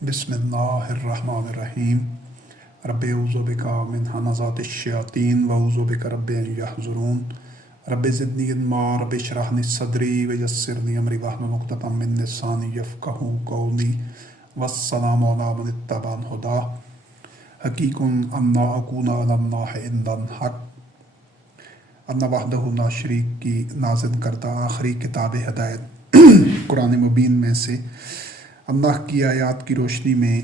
بسم اللہ الرحمن الرحیم رب اعوذ بک من همزات الشیاطین واعوذ بک رب ان یحضرون رب زدنی علما رب اشرح لی صدری ویسر لی امری واحلل عقدۃ من لسانی یفقہوا قولی والسلام علی من اتبع الہدی حقیق ان لا اکون علی اللہ الا الحق اللہ وحدہ لا شریک کی نازل کردہ آخری کتاب ہدایت قرآن مبین میں سے اللہ کی آیات کی روشنی میں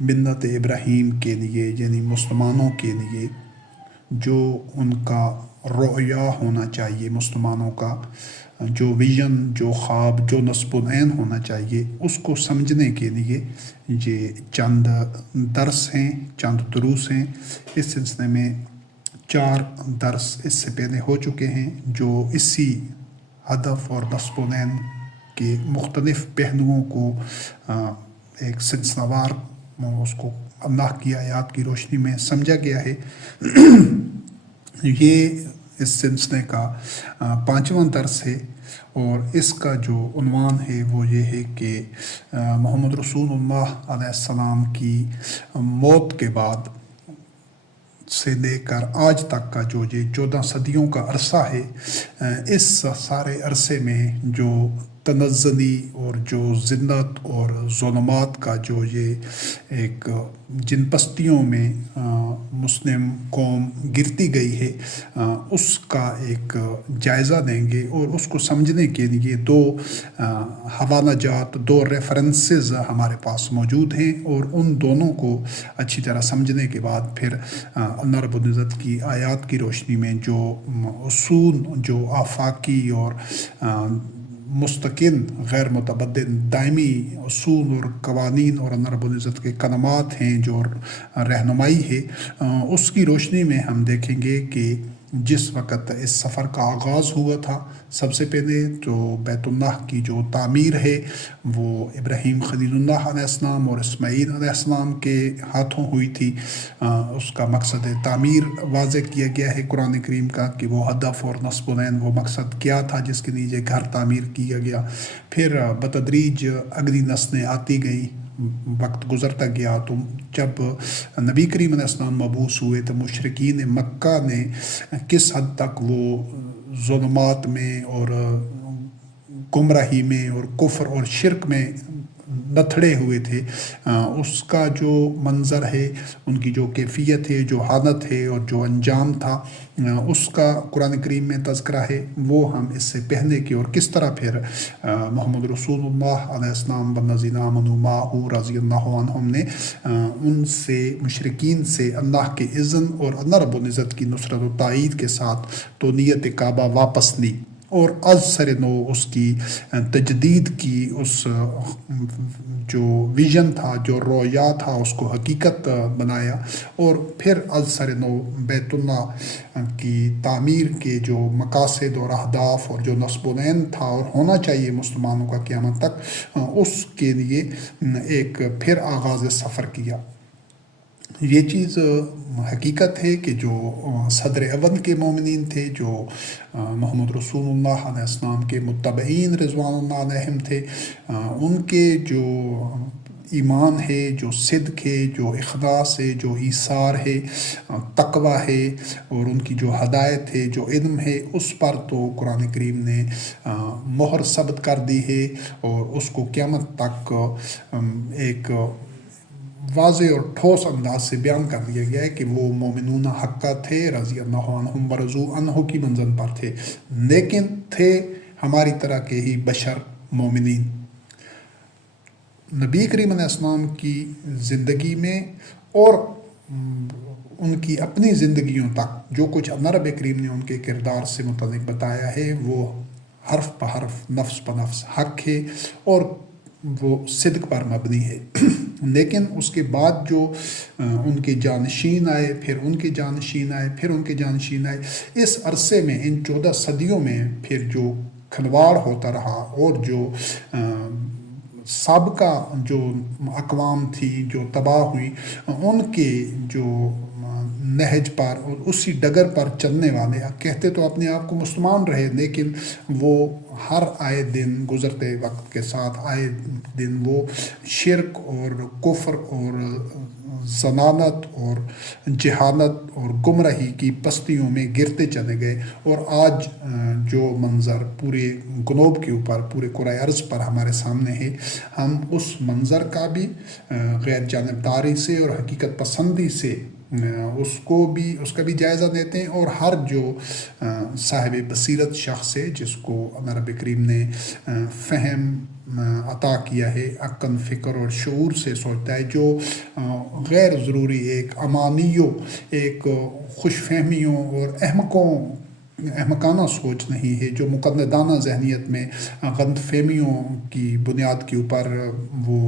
ملت ابراہیم کے لیے یعنی مسلمانوں کے لیے جو ان کا رؤیا ہونا چاہیے، مسلمانوں کا جو ویژن، جو خواب، جو نصب العین ہونا چاہیے، اس کو سمجھنے کے لیے یہ چند درس ہیں، چند دروس ہیں۔ اس سلسلے میں 4 درس اس سے پہلے ہو چکے ہیں جو اسی ہدف اور نصب العین کے مختلف پہلوؤں کو ایک سلسلہ وار اس کو اللہ کی آیات کی روشنی میں سمجھا گیا ہے۔ یہ اس سلسلے کا 5واں درس ہے اور اس کا جو عنوان ہے وہ یہ ہے کہ محمد رسول اللہ علیہ السلام کی موت کے بعد سے لے کر آج تک کا جو یہ 14 صدیوں کا عرصہ ہے، اس سارے عرصے میں جو تنزلی اور جو ذلت اور ظلمات کا جو یہ ایک جن پستیوں میں مسلم قوم گرتی گئی ہے، اس کا ایک جائزہ دیں گے اور اس کو سمجھنے کے لیے 2 حوالہ جات، 2 ریفرنسز ہمارے پاس موجود ہیں، اور ان دونوں کو اچھی طرح سمجھنے کے بعد پھر اللہ رب العزت کی آیات کی روشنی میں جو اصول، جو آفاقی اور مستقل، غیر متبدل، دائمی اصول اور قوانین اور اللہ رب العزت کے کلمات ہیں، جو رہنمائی ہے، اس کی روشنی میں ہم دیکھیں گے کہ جس وقت اس سفر کا آغاز ہوا تھا، سب سے پہلے جو بیت اللہ کی جو تعمیر ہے وہ ابراہیم خلیل اللہ علیہ السلام اور اسماعیل علیہ السلام کے ہاتھوں ہوئی تھی۔ اس کا مقصد تعمیر واضح کیا گیا ہے قرآن کریم کا کہ وہ ہدف اور نصب العین، وہ مقصد کیا تھا جس کے لیے یہ گھر تعمیر کیا گیا۔ پھر بتدریج اگلی نسلیں آتی گئیں، وقت گزرتا گیا، تو جب نبی کریم علیہ السلام مبعوث ہوئے تو مشرکین مکہ نے کس حد تک وہ ظلمات میں اور گمراہی میں اور کفر اور شرک میں لتھڑے ہوئے تھے، اس کا جو منظر ہے، ان کی جو کیفیت ہے، جو حالت ہے اور جو انجام تھا، اس کا قرآن کریم میں تذکرہ ہے۔ وہ ہم اس سے پہلے کی اور کس طرح پھر محمد رسول اللہ علیہ السلام والذین آمنوا معہ رضی اللہ عنہم نے ان سے، مشرکین سے، اللہ کے اذن اور اللہ رب العزت کی نصرت و تائید کے ساتھ تونیت کعبہ واپس لی اور از سر نو اس کی تجدید کی، اس جو ویژن تھا، جو رویا تھا، اس کو حقیقت بنایا، اور پھر از سر نو بیت اللہ کی تعمیر کے جو مقاصد اور اہداف اور جو نصب العین تھا اور ہونا چاہیے مسلمانوں کا قیامت تک، اس کے لیے ایک پھر آغاز سفر کیا۔ یہ چیز حقیقت ہے کہ جو صدر اول کے مومنین تھے، جو محمد رسول اللہ علیہ السلام کے متبعین رضوان اللہ علیہم تھے، ان کے جو ایمان ہے، جو صدق ہے، جو اخلاص ہے، جو ایثار ہے، تقوی ہے، اور ان کی جو ہدایت ہے، جو علم ہے، اس پر تو قرآن کریم نے مہر ثبت کر دی ہے، اور اس کو قیامت تک ایک واضح اور ٹھوس انداز سے بیان کر دیا گیا ہے کہ وہ مومنون حقہ تھے، رضی اللہ عنہم ورضوا عنہ کی منزل پر تھے، لیکن تھے ہماری طرح کے ہی بشر مومنین۔ نبی کریم علیہ السلام کی زندگی میں اور ان کی اپنی زندگیوں تک جو کچھ اللہ رب کریم نے ان کے کردار سے متعلق بتایا ہے، وہ حرف بحرف، نفس بنفس حق ہے اور وہ صدق پر مبنی ہے۔ لیکن اس کے بعد جو ان کے جانشین آئے، پھر ان کے جانشین آئے، پھر ان کے جانشین آئے، اس عرصے میں، ان 14 صدیوں میں پھر جو کھلواڑ ہوتا رہا، اور جو سابقہ جو اقوام تھی جو تباہ ہوئی، ان کے جو نہج پر اور اسی ڈگر پر چلنے والے، کہتے تو اپنے آپ کو مسلمان رہے، لیکن وہ ہر آئے دن گزرتے وقت کے ساتھ آئے دن وہ شرک اور کفر اور ذلالت اور جہالت اور گمراہی کی پستیوں میں گرتے چلے گئے، اور آج جو منظر پورے گلوب کے اوپر، پورے کرۂ ارض پر ہمارے سامنے ہے، ہم اس منظر کا بھی غیر جانبداری سے اور حقیقت پسندی سے اس کا بھی جائزہ دیتے ہیں، اور ہر جو صاحب بصیرت شخص ہے، جس کو اللہ رب کریم نے فہم عطا کیا ہے، عقل، فکر اور شعور سے سوچتا ہے، جو غیر ضروری ایک امانیوں، ایک خوش فہمیوں اور احمقانہ سوچ نہیں ہے، جو مقلدانہ ذہنیت میں غلط فہمیوں کی بنیاد کے اوپر وہ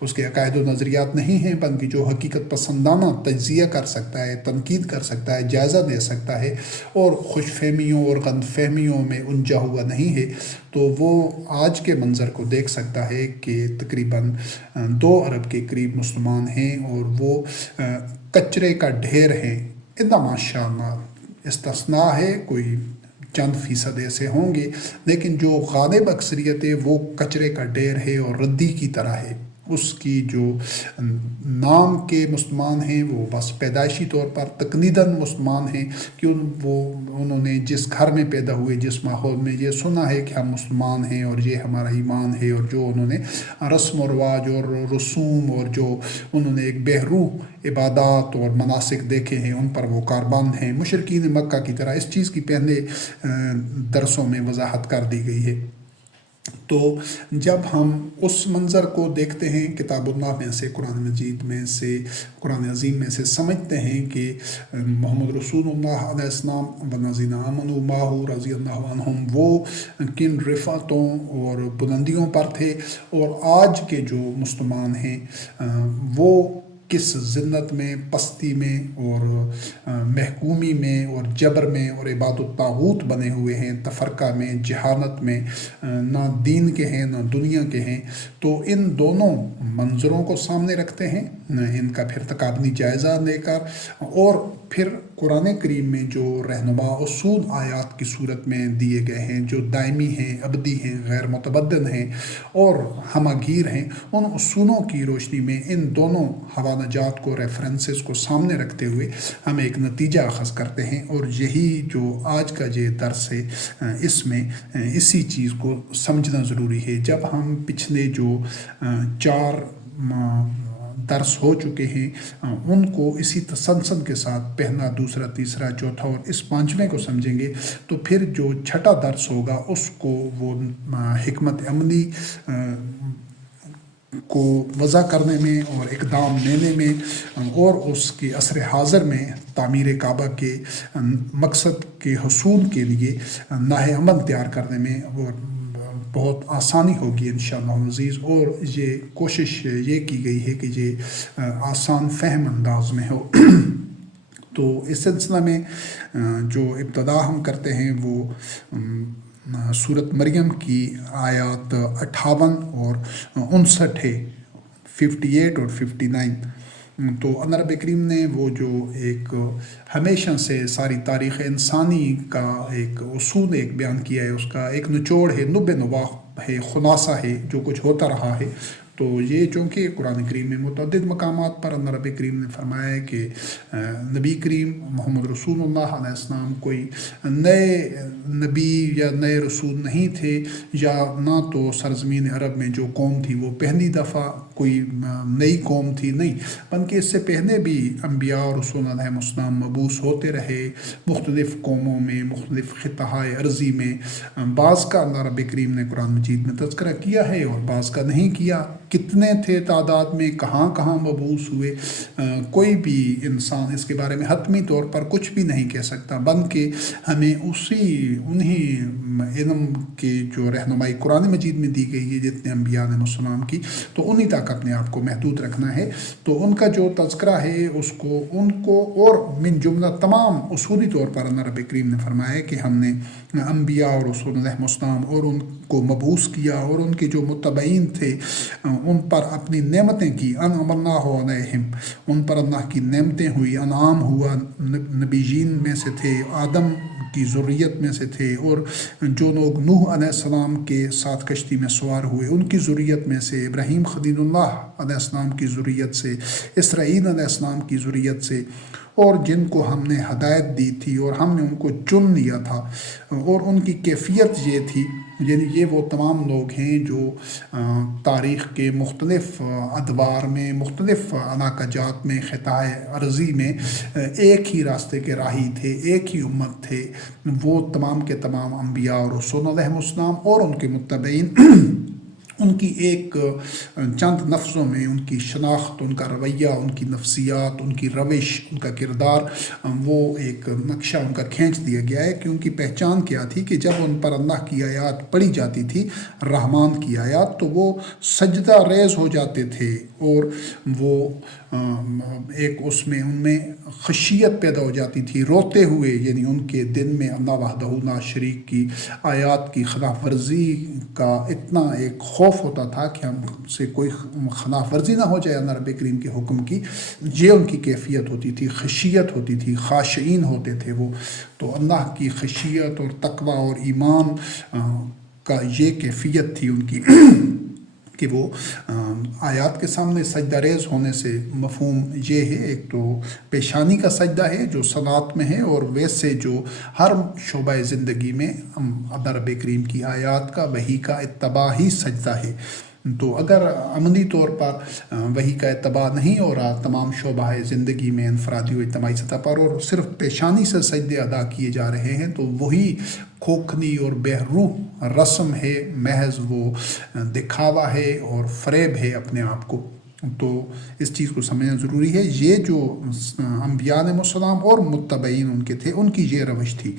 اس کے عقائد و نظریات نہیں ہیں، بلکہ جو حقیقت پسندانہ تجزیہ کر سکتا ہے، تنقید کر سکتا ہے، جائزہ دے سکتا ہے، اور خوش فہمیوں اور غلط فہمیوں میں الجھا ہوا نہیں ہے، تو وہ آج کے منظر کو دیکھ سکتا ہے کہ تقریباً 2 ارب کے قریب مسلمان ہیں، اور وہ کچرے کا ڈھیر ہیں۔ الا ماشاء اللہ استثناء ہے، کوئی چند فیصد ایسے ہوں گے، لیکن جو غالب اکثریت ہے وہ کچرے کا ڈھیر ہے اور ردی کی طرح ہے۔ اس کی جو نام کے مسلمان ہیں وہ بس پیدائشی طور پر تقلیداً مسلمان ہیں، کہ انہوں نے جس گھر میں پیدا ہوئے، جس ماحول میں یہ سنا ہے کہ ہم مسلمان ہیں اور یہ ہمارا ایمان ہے، اور جو انہوں نے رسم و رواج اور رسوم اور جو انہوں نے ایک بہروح عبادات اور مناسک دیکھے ہیں، ان پر وہ کاربند ہیں، مشرکین مکہ کی طرح۔ اس چیز کی پہلے درسوں میں وضاحت کر دی گئی ہے۔ تو جب ہم اس منظر کو دیکھتے ہیں کتاب اللہ میں سے، قرآن مجید میں سے، قرآن عظیم میں سے سمجھتے ہیں کہ محمد رسول اللہ علیہ السلام والذین آمنوا معہ رضی اللہ عنہم وہ کن رفعتوں اور بلندیوں پر تھے، اور آج کے جو مسلمان ہیں وہ کس ذلت میں، پستی میں اور محکومی میں اور جبر میں اور عبادت الطاغوت بنے ہوئے ہیں، تفرقہ میں، جہالت میں، نہ دین کے ہیں نہ دنیا کے ہیں۔ تو ان دونوں منظروں کو سامنے رکھتے ہیں، ان کا پھر تقابلی جائزہ لے کر، اور پھر قرآن کریم میں جو رہنما اصول آیات کی صورت میں دیے گئے ہیں، جو دائمی ہیں، ابدی ہیں، غیر متبدل ہیں اور ہمہ گیر ہیں، ان اصولوں کی روشنی میں ان دونوں حوالہ جات کو، ریفرنسز کو سامنے رکھتے ہوئے ہم ایک نتیجہ اخذ کرتے ہیں، اور یہی جو آج کا یہ درس ہے، اس میں اسی چیز کو سمجھنا ضروری ہے۔ جب ہم پچھلے جو 4 درس ہو چکے ہیں ان کو اسی تسلسل کے ساتھ پہلا، دوسرا، تیسرا، چوتھا اور اس 5ویں کو سمجھیں گے، تو پھر جو 6ٹھا درس ہوگا اس کو وہ حکمت عملی کو وضع کرنے میں اور اقدام لینے میں اور اس کی عصر حاضر میں تعمیر کعبہ کے مقصد کے حصول کے لیے ناہ عمل تیار کرنے میں وہ بہت آسانی ہوگی انشاءاللہ عزیز، اور یہ کوشش یہ کی گئی ہے کہ یہ آسان فہم انداز میں ہو۔ تو اس سلسلہ میں جو ابتدا ہم کرتے ہیں وہ سورۃ مریم کی آیات 58 اور 59 ہے، 58 اور 59۔ تو اللہ رب کریم نے وہ جو ایک ہمیشہ سے ساری تاریخ انسانی کا ایک اصول ایک بیان کیا ہے، اس کا ایک نچوڑ ہے، نب نواح ہے، خلاصہ ہے جو کچھ ہوتا رہا ہے۔ تو یہ چونکہ قرآن کریم میں متعدد مقامات پر اللہ رب کریم نے فرمایا ہے کہ نبی کریم محمد رسول اللہ علیہ السلام کوئی نئے نبی یا نئے رسول نہیں تھے، یا نہ تو سرزمین عرب میں جو قوم تھی وہ پہلی دفعہ کوئی نئی قوم تھی، نہیں، بلکہ اس سے پہلے بھی انبیاء اور رسول علیہ السلام مبعوث ہوتے رہے مختلف قوموں میں، مختلف خطۂ ارضی میں۔ بعض کا اللہ رب کریم نے قرآن مجید میں تذکرہ کیا ہے اور بعض کا نہیں کیا، کتنے تھے تعداد میں، کہاں کہاں مبعوث ہوئے، کوئی بھی انسان اس کے بارے میں حتمی طور پر کچھ بھی نہیں کہہ سکتا، بلکہ ہمیں انہی علم کی جو رہنمائی قرآن مجید میں دی گئی ہے جتنے انبیاء علیہ السلام کی، تو انہی تک اپنے آپ کو محدود رکھنا ہے۔ تو ان کا جو تذکرہ ہے ان کو اور من جملہ تمام اصولی طور پر اللہ رب کریم نے فرمایا کہ ہم نے انبیاء اور رسول علیہ السلام اور ان کو مبعوث کیا اور ان کے جو متبعین تھے ان پر اپنی نعمتیں کی، انعمنا ہو علیہم، ان پر اللہ کی نعمتیں ہوئی، انعام ہوا، نبیین میں سے تھے، آدم کی ذریت میں سے تھے، اور جو لوگ نوح علیہ السلام کے ساتھ کشتی میں سوار ہوئے ان کی ذریت میں سے، ابراہیم خلیل اللہ علیہ السلام کی ذریت سے، اسرائیل علیہ السلام کی ذریت سے، اور جن کو ہم نے ہدایت دی تھی اور ہم نے ان کو چن لیا تھا، اور ان کی کیفیت یہ تھی، یعنی یہ وہ تمام لوگ ہیں جو تاریخ کے مختلف ادوار میں، مختلف علاقہ جات میں، خطۂ ارضی میں ایک ہی راستے کے راہی تھے، ایک ہی امت تھے، وہ تمام کے تمام انبیاء اور رسول علیہ السلام اور ان کے متبعین۔ ان کی ایک چند لفظوں میں ان کی شناخت، ان کا رویہ، ان کی نفسیات، ان کی روش، ان کا کردار، وہ ایک نقشہ ان کا کھینچ دیا گیا ہے کہ ان کی پہچان کیا تھی کہ جب ان پر اللہ کی آیات پڑھی جاتی تھی، رحمان کی آیات، تو وہ سجدہ ریز ہو جاتے تھے، اور وہ ایک اس میں ان میں خشیت پیدا ہو جاتی تھی، روتے ہوئے، یعنی ان کے دل میں اللہ وحدہ لا شریک کی آیات کی خلاف ورزی کا اتنا ایک خوف ہوتا تھا کہ ہم سے کوئی خلاف ورزی نہ ہو جائے اللہ رب کریم کے حکم کی۔ یہ ان کی کیفیت ہوتی تھی، خشیت ہوتی تھی، خاشعین ہوتے تھے وہ۔ تو اللہ کی خشیت اور تقوی اور ایمان کا یہ کیفیت تھی ان کی کہ وہ آیات کے سامنے سجدہ ریز ہونے سے مفہوم یہ ہے، ایک تو پیشانی کا سجدہ ہے جو صلاۃ میں ہے، اور ویسے جو ہر شعبہ زندگی میں اللہ رب کریم کی آیات کا، وحی کا اتباع ہی سجدہ ہے۔ تو اگر عملی طور پر وحی کا اتباع نہیں ہو رہا تمام شعبہ زندگی میں انفرادی و اجتماعی سطح پر، اور صرف پیشانی سے سجدے ادا کیے جا رہے ہیں، تو وہی کھوکھلی اور بے روح رسم ہے، محض وہ دکھاوا ہے اور فریب ہے اپنے آپ کو۔ تو اس چیز کو سمجھنا ضروری ہے۔ یہ جو انبیاء علیہ السلام اور متبعین ان کے تھے، ان کی یہ روش تھی۔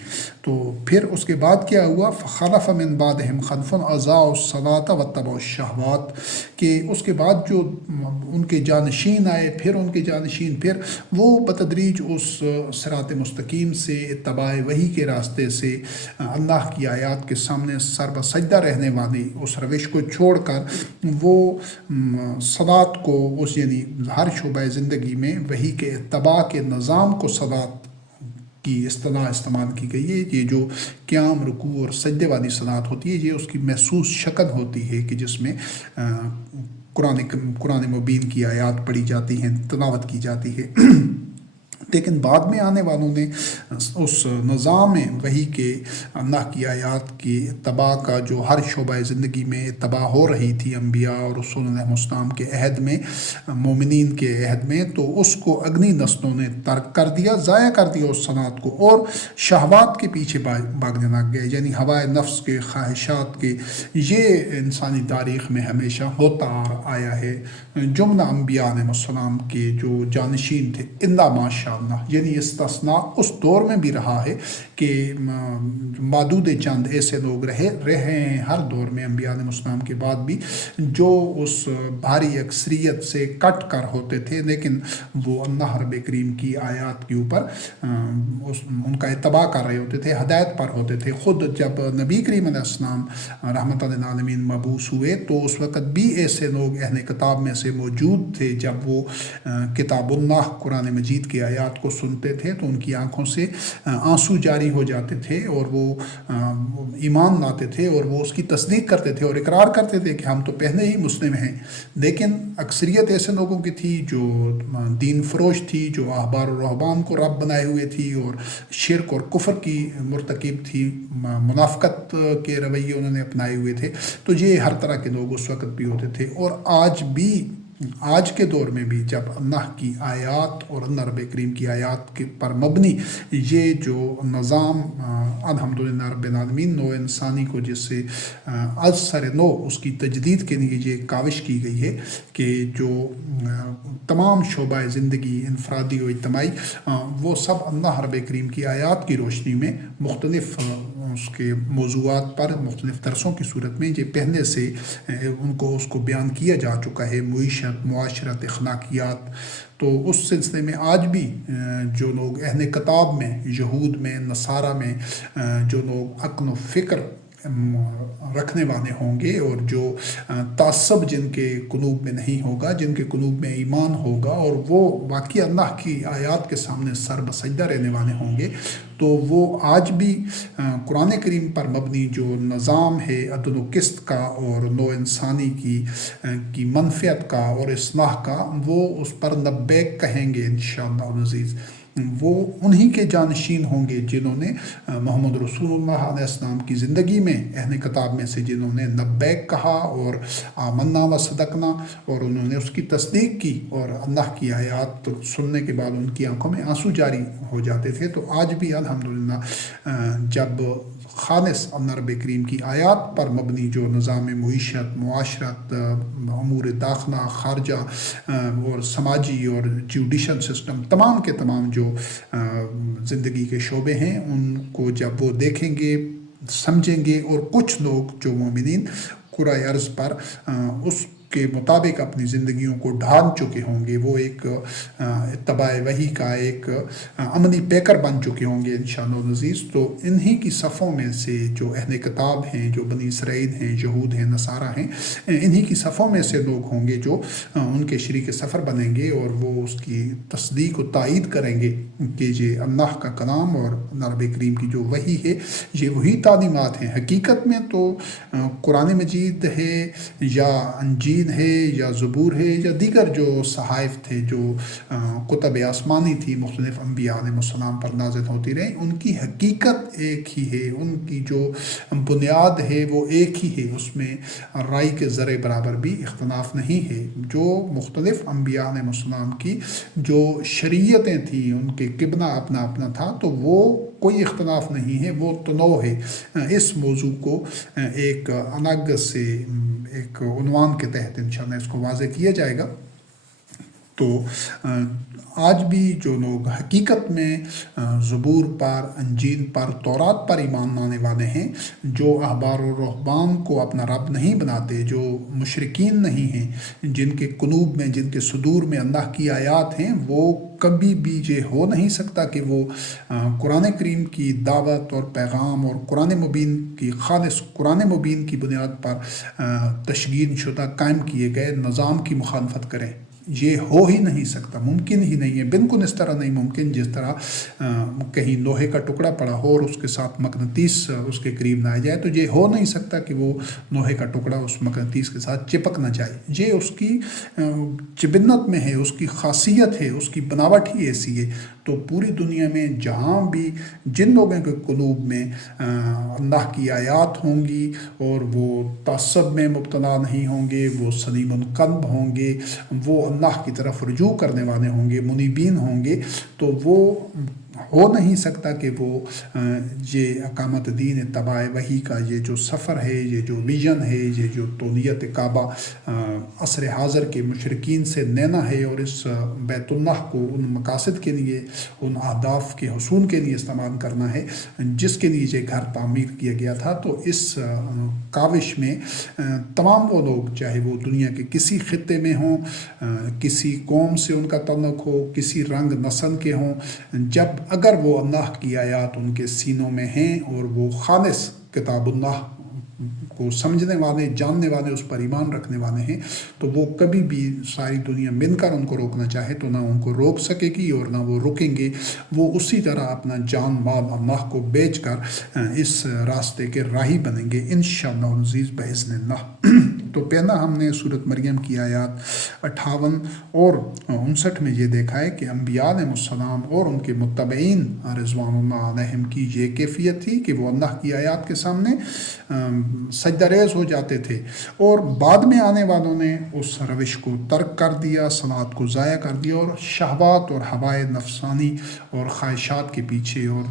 تو پھر اس کے بعد کیا ہوا؟ فخلف من بعدہم خلف اضاعوا الصلاۃ واتبعوا الشہوات، کہ اس کے بعد جو ان کے جانشین آئے، پھر ان کے جانشین، پھر وہ بتدریج اس صراط مستقیم سے، اتباع وحی کے راستے سے، اللہ کی آیات کے سامنے سر بسجدہ رہنے والی اس روش کو چھوڑ کر وہ صلاۃ کو، اس یعنی ہر شعبہ زندگی میں وحی کے اتباع کے نظام کو صلاۃ کی اصطلاح استعمال کی گئی ہے۔ یہ جو قیام، رکوع اور سجدے والی صلاۃ ہوتی ہے، یہ اس کی محسوس شکل ہوتی ہے کہ جس میں قرآن مبین کی آیات پڑھی جاتی ہیں، تلاوت کی جاتی ہے۔ لیکن بعد میں آنے والوں نے اس نظام وحی کے، اللہ کی آیات کی اتباع کا جو ہر شعبہ زندگی میں اتباع ہو رہی تھی انبیاء اور رسول علیہ السلام کے عہد میں، مومنین کے عہد میں، تو اس کو اگلی نسلوں نے ترک کر دیا، ضائع کر دیا اس صلاۃ کو، اور شہوات کے پیچھے بھاگنے لگ گئے، یعنی ہوائے نفس کے، خواہشات کے۔ یہ انسانی تاریخ میں ہمیشہ ہوتا آیا ہے۔ جملہ انبیاء علیہ السلام کے جو جانشین تھے، الا ماشاء اللہ، یعنی استثناء اس دور میں بھی رہا ہے کہ معدود چند ایسے لوگ رہے ہیں ہر دور میں انبیاء علیہ السلام کے بعد بھی، جو اس بھاری اکثریت سے کٹ کر ہوتے تھے، لیکن وہ اللہ رب کریم کی آیات کے اوپر ان کا اتباع کر رہے ہوتے تھے، ہدایت پر ہوتے تھے۔ خود جب نبی کریم علیہ السلام رحمت للعالمین مبعوث ہوئے، تو اس وقت بھی ایسے لوگ اہل کتاب میں سے موجود تھے، جب وہ کتاب اللہ قرآن مجید کی آیات کو سنتے تھے تو ان کی آنکھوں سے آنسو جاری ہو جاتے تھے، اور وہ ایمان لاتے تھے، اور وہ اس کی تصدیق کرتے تھے اور اقرار کرتے تھے کہ ہم تو پہلے ہی مسلم ہیں۔ لیکن اکثریت ایسے لوگوں کی تھی جو دین فروش تھی، جو احبار و رہبان کو رب بنائے ہوئے تھی، اور شرک اور کفر کی مرتکب تھی، منافقت کے رویے انہوں نے اپنائے ہوئے تھے۔ تو یہ ہر طرح کے لوگ اس وقت بھی ہوتے تھے، اور آج کے دور میں بھی جب اللہ کی آیات اور اللہ رب کریم کی آیات کے پر مبنی یہ جو نظام الحمدللہ رب العالمین نو انسانی کو، جس سے از سر نو اس کی تجدید کے لیے یہ کاوش کی گئی ہے کہ جو تمام شعبہ زندگی انفرادی و اجتماعی، وہ سب اللہ رب کریم کی آیات کی روشنی میں مختلف اس کے موضوعات پر مختلف درسوں کی صورت میں، یہ پہلے سے ان کو اس کو بیان کیا جا چکا ہے، معیشت، معاشرت، اخلاقیات۔ تو اس سلسلے میں آج بھی جو لوگ اہل کتاب میں، یہود میں، نصارہ میں، جو لوگ عقل و فکر رکھنے والے ہوں گے، اور جو تعصب جن کے قلوب میں نہیں ہوگا، جن کے قلوب میں ایمان ہوگا، اور وہ واقعی اللہ کی آیات کے سامنے سر بسجدہ رہنے والے ہوں گے، تو وہ آج بھی قرآن کریم پر مبنی جو نظام ہے عدل و قسط کا اور نوع انسانی کی منفعت کا اور اصلاح کا، وہ اس پر لبیک کہیں گے انشاءاللہ العزیز۔ وہ انہی کے جانشین ہوں گے جنہوں نے محمد رسول اللہ علیہ السلام کی زندگی میں اہل کتاب میں سے جنہوں نے لبیک کہا اور آمنا و صدقنا، اور انہوں نے اس کی تصدیق کی، اور اللہ کی آیات سننے کے بعد ان کی آنکھوں میں آنسو جاری ہو جاتے تھے۔ تو آج بھی الحمدللہ جب خالص اللہ رب کریم کی آیات پر مبنی جو نظام معیشت، معاشرت، امور داخلہ، خارجہ اور سماجی اور جوڈیشل سسٹم، تمام کے تمام جو زندگی کے شعبے ہیں، ان کو جب وہ دیکھیں گے، سمجھیں گے، اور کچھ لوگ جو مومنین کرۂ ارض پر اس کے مطابق اپنی زندگیوں کو ڈھال چکے ہوں گے، وہ ایک اتباع وحی کا ایک عملی پیکر بن چکے ہوں گے انشاءاللہ العزیز۔ تو انہی کی صفوں میں سے جو اہل کتاب ہیں، جو بنی اسرائیل ہیں، یہود ہیں، نصارہ ہیں، انہی کی صفوں میں سے لوگ ہوں گے جو ان کے شریک سفر بنیں گے، اور وہ اس کی تصدیق و تائید کریں گے کہ یہ اللہ کا کلام اور اللہ رب کریم کی جو وحی ہے، یہ وہی تعلیمات ہیں۔ حقیقت میں تو قرآن مجید ہے یا انجیل ہے یا زبور ہے یا دیگر جو صحائف تھے، جو کتب آسمانی تھی مختلف انبیاء علیہ السلام پر نازل ہوتی رہیں، ان کی حقیقت ایک ہی ہے، ان کی جو بنیاد ہے وہ ایک ہی ہے، اس میں رائی کے ذرے برابر بھی اختلاف نہیں ہے۔ جو مختلف انبیاء علیہ السلام کی جو شریعتیں تھیں، ان کے قبلہ اپنا اپنا تھا، تو وہ کوئی اختلاف نہیں ہے، وہ تنوع ہے۔ اس موضوع کو ایک الگ سے ایک عنوان کے تحت انشاءاللہ اس کو واضح کیا جائے گا۔ تو آج بھی جو لوگ حقیقت میں زبور پر، انجیل پر، تورات پر ایمان لانے والے ہیں، جو احبار و رہبان کو اپنا رب نہیں بناتے، جو مشرکین نہیں ہیں، جن کے قلوب میں، جن کے صدور میں اللہ کی آیات ہیں، وہ کبھی بھی یہ ہو نہیں سکتا کہ وہ قرآن کریم کی دعوت اور پیغام اور قرآن مبین کی خالص قرآن مبین کی بنیاد پر تشکیل شدہ قائم کیے گئے نظام کی مخالفت کریں۔ یہ ہو ہی نہیں سکتا، ممکن ہی نہیں ہے، بالکل اس طرح نہیں ممکن جس طرح کہیں لوہے کا ٹکڑا پڑا ہو اور اس کے ساتھ مقناطیس اس کے قریب نہ آ جائے، تو یہ ہو نہیں سکتا کہ وہ لوہے کا ٹکڑا اس مقناطیس کے ساتھ چپک نہ جائے۔ یہ اس کی جبلت میں ہے، اس کی خاصیت ہے، اس کی بناوٹ ہی ایسی ہے۔ تو پوری دنیا میں جہاں بھی جن لوگوں کے قلوب میں اللہ کی آیات ہوں گی اور وہ تعصب میں مبتلا نہیں ہوں گے، وہ سلیم القلب ہوں گے، وہ اللہ کی طرف رجوع کرنے والے ہوں گے، منیبین ہوں گے، تو وہ ہو نہیں سکتا کہ وہ یہ اقامت دین اتباع وحی کا یہ جو سفر ہے، یہ جو ویژن ہے، یہ جو تولیت کعبہ عصر حاضر کے مشرکین سے لینا ہے، اور اس بیت اللہ کو ان مقاصد کے لیے، ان اہداف کے حصول کے لیے استعمال کرنا ہے جس کے لیے یہ گھر تعمیر کیا گیا تھا۔ تو اس کاوش میں تمام وہ لوگ، چاہے وہ دنیا کے کسی خطے میں ہوں، کسی قوم سے ان کا تعلق ہو، کسی رنگ نسل کے ہوں، جب اگر وہ اللہ کی آیات ان کے سینوں میں ہیں اور وہ خالص کتاب اللہ کو سمجھنے والے، جاننے والے، اس پر ایمان رکھنے والے ہیں، تو وہ کبھی بھی ساری دنیا مل کر ان کو روکنا چاہے تو نہ ان کو روک سکے گی اور نہ وہ رکیں گے۔ وہ اسی طرح اپنا جان مال اللہ کو بیچ کر اس راستے کے راہی بنیں گے انشاءاللہ العزیز بإذن اللہ۔ تو پہلا ہم نے سورۃ مریم کی آیات 58 اور 59 میں یہ دیکھا ہے کہ انبیاء علیہ السلام اور ان کے متبعین رضوان اللہ علیہم کی یہ کیفیت تھی کہ وہ اللہ کی آیات کے سامنے سجدہ ریز ہو جاتے تھے، اور بعد میں آنے والوں نے اس روش کو ترک کر دیا، صلاۃ کو ضائع کر دیا، اور شہوات اور ہوائے نفسانی اور خواہشات کے پیچھے اور